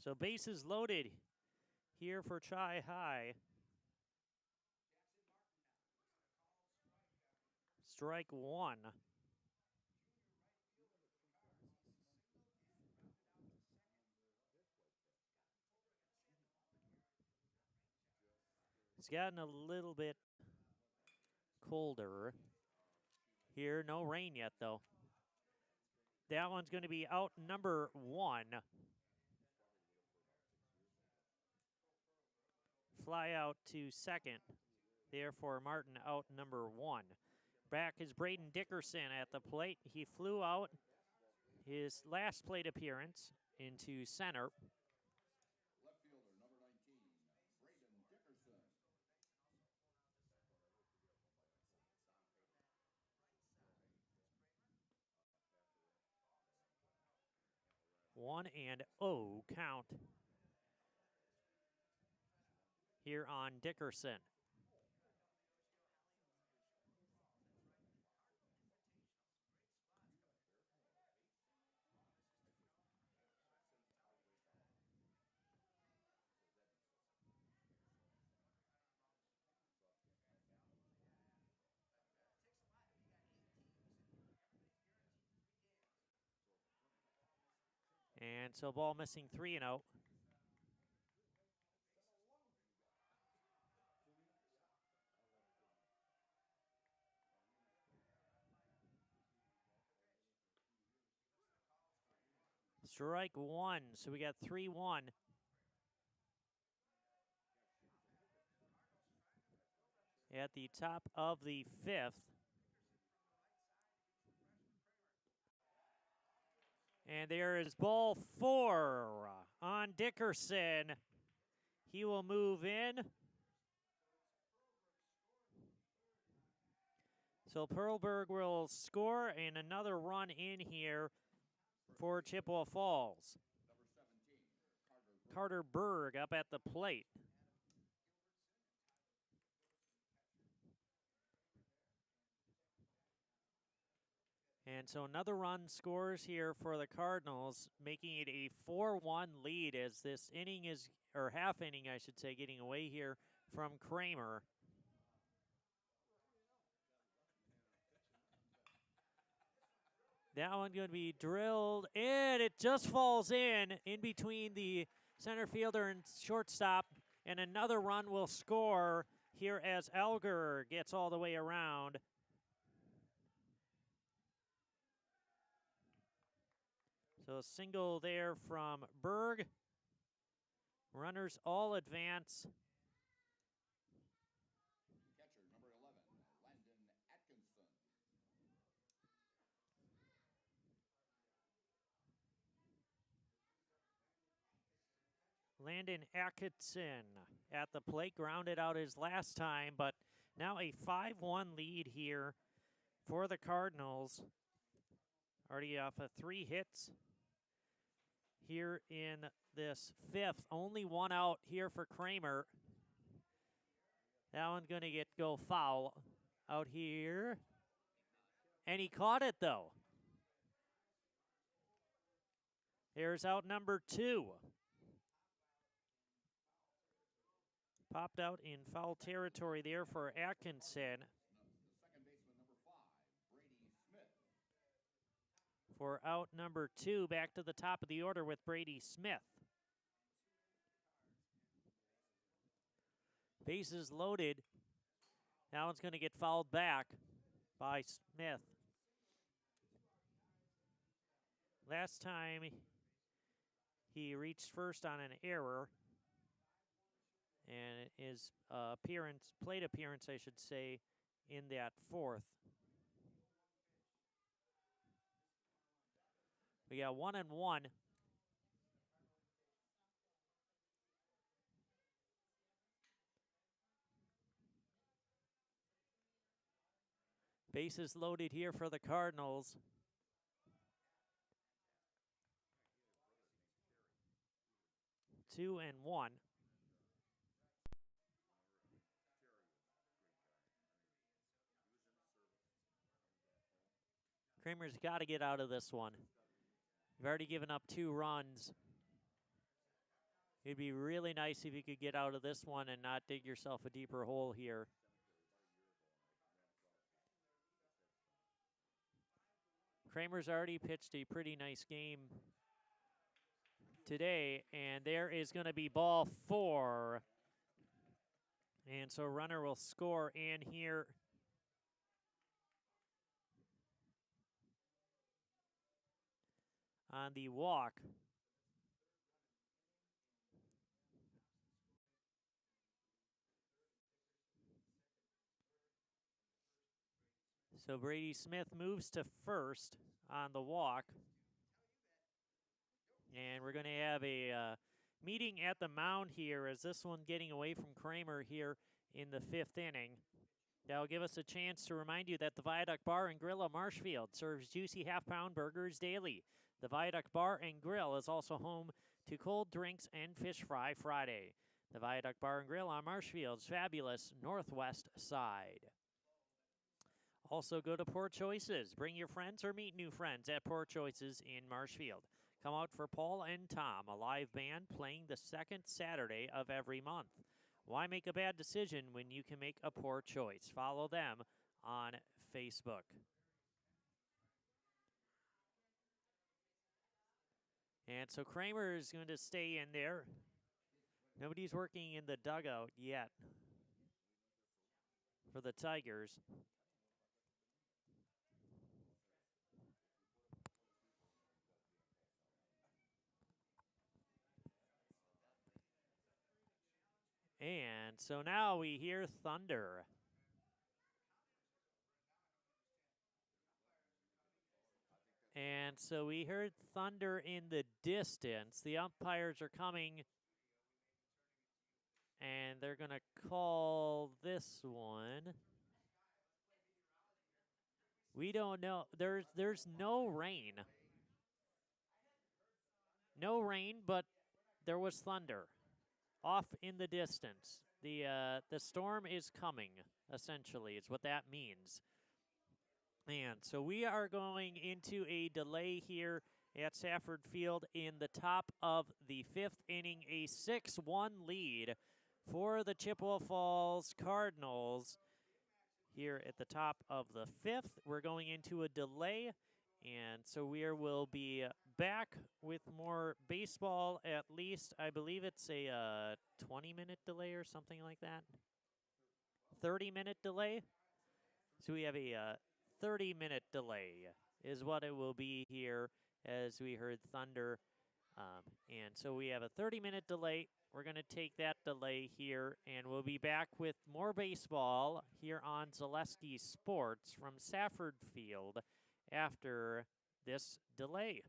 So bases loaded here for Chi High. Strike one. It's gotten a little bit colder here. No rain yet, though. That one's going to be out number one. Fly out to second. Therefore, Martin out number one. Back is Braden Dickerson at the plate. He flew out his last plate appearance into center. Left fielder, number 19, Braden Dickerson. One and oh count here on Dickerson. And so ball missing 3-0. Strike one, so we got 3-1. At the top of the fifth. And there is ball 4 on Dickerson. He will move in. So Perlberg will score and another run in here for Chippewa Falls. Carter Berg up at the plate. And so another run scores here for the Cardinals, making it a 4-1 lead as this inning is, or half inning, I should say, getting away here from Kramer. That one going to be drilled, and it just falls in between the center fielder and shortstop, and another run will score here as Elger gets all the way around. So a single there from Berg. Runners all advance. Catcher, number 11, Landon Atkinson. Landon Atkinson at the plate, grounded out his last time, but now a 5-1 lead here for the Cardinals. Already off of 3 hits here in this fifth. Only one out here for Kramer. That one's going to go foul out here. And he caught it, though. There's out number 2. Popped out in foul territory there for Atkinson. The second baseman, number 5, Brady Smith. For out number 2, back to the top of the order with Brady Smith. Bases loaded. That one's going to get fouled back by Smith. Last time he reached first on an error. And his plate appearance, I should say, in that fourth. We got 1-1. Bases loaded here for the Cardinals. Two and one. Kramer's got to get out of this one. You've already given up 2 runs. It'd be really nice if you could get out of this one and not dig yourself a deeper hole here. Kramer's already pitched a pretty nice game today, and there is going to be ball 4. And so runner will score in here. On the walk. So Brady Smith moves to first on the walk. And we're going to have a meeting at the mound here as this one getting away from Kramer here in the 5th inning. That'll give us a chance to remind you that the Viaduct Bar and Grill of Marshfield serves juicy half-pound burgers daily. The Viaduct Bar and Grill is also home to cold drinks and fish fry Friday. The Viaduct Bar and Grill on Marshfield's fabulous northwest side. Also go to Poor Choices. Bring your friends or meet new friends at Poor Choices in Marshfield. Come out for Paul and Tom, a live band playing the 2nd Saturday of every month. Why make a bad decision when you can make a poor choice? Follow them on Facebook. And so Kramer is going to stay in there. Nobody's working in the dugout yet for the Tigers. And so now we hear thunder. And so we heard thunder in the distance. The umpires are coming, and they're going to call this one. We don't know. There's no rain. No rain, but there was thunder off in the distance. The storm is coming, essentially, is what that means. And so we are going into a delay here at Safford Field in the top of the 5th inning, a 6-1 lead for the Chippewa Falls Cardinals here at the top of the 5th. We're going into a delay, and so we will be back with more baseball at least. I believe it's a 20-minute delay or something like that. 30-minute delay. So we have a 30-minute delay is what it will be here as we heard thunder. And so we have a 30-minute delay. We're going to take that delay here, and we'll be back with more baseball here on Zaleski Sports from Safford Field after this delay.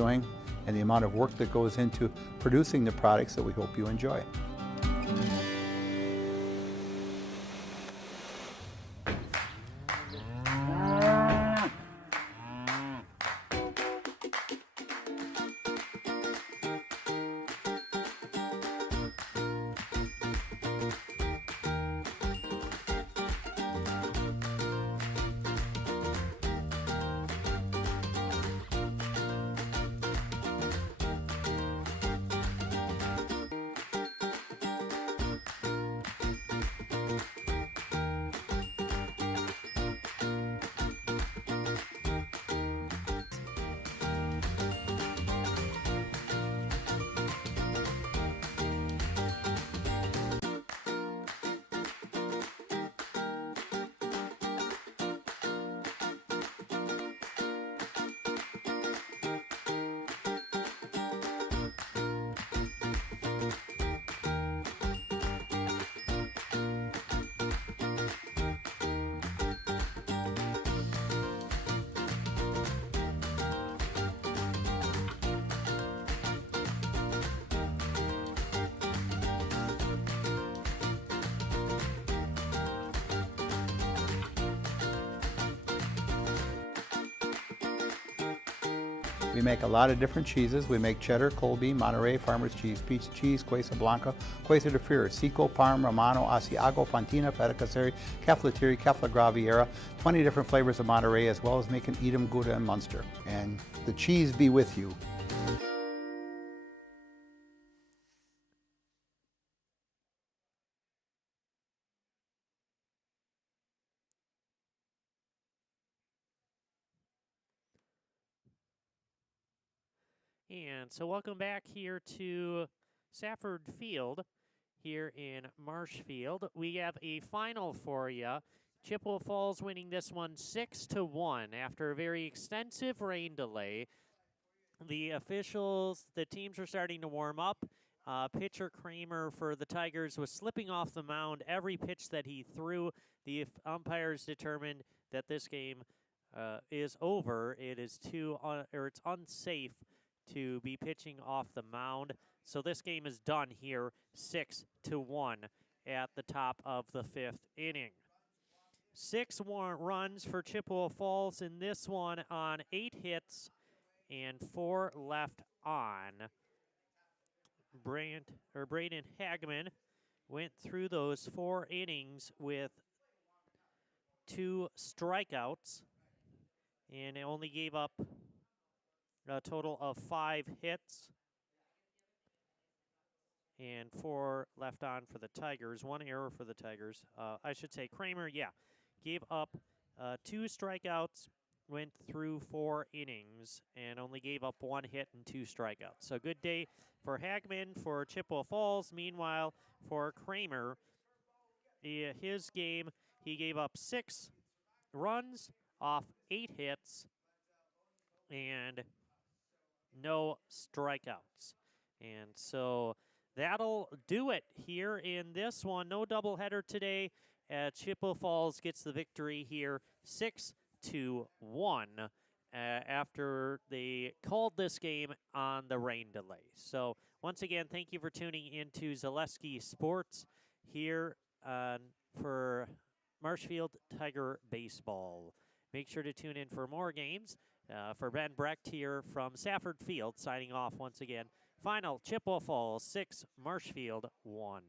And the amount of work that goes into producing the products that we hope you enjoy. We make a lot of different cheeses. We make cheddar, Colby, Monterey, Farmer's cheese, pizza cheese, Quesa Blanca, Quesa de Fir, Seco, Parm, Romano, Asiago, Fontina, Feta Caseri, Caflatiri, Cafla Graviera, 20 different flavors of Monterey, as well as making Edam, Gouda, and Munster. And the cheese be with you. And so welcome back here to Safford Field here in Marshfield. We have a final for you. Chippewa Falls winning this one 6-1 after a very extensive rain delay. The officials, the teams are starting to warm up. Pitcher Kramer for the Tigers was slipping off the mound every pitch that he threw. The umpires determined that this game is over. It is it's unsafe to be pitching off the mound. So this game is done here, 6-1 at the top of the 5th inning. 6 runs for Chippewa Falls in this one on 8 hits and 4 left on. Braden Hagman went through those 4 innings with 2 strikeouts and only gave up a total of 5 hits and 4 left on for the Tigers. 1 error for the Tigers. I should say Kramer, gave up 2 strikeouts, went through 4 innings, and only gave up 1 hit and 2 strikeouts. So good day for Hagman for Chippewa Falls. Meanwhile, for Kramer, his game, he gave up 6 runs off 8 hits and no strikeouts. And so that'll do it here in this one. No doubleheader today. Chippewa Falls gets the victory here 6-1 after they called this game on the rain delay. So once again, thank you for tuning into Zaleski Sports here for Marshfield Tiger Baseball. Make sure to tune in for more games. For Ben Brecht here from Safford Field, signing off once again. Final, Chippewa Falls 6, Marshfield 1.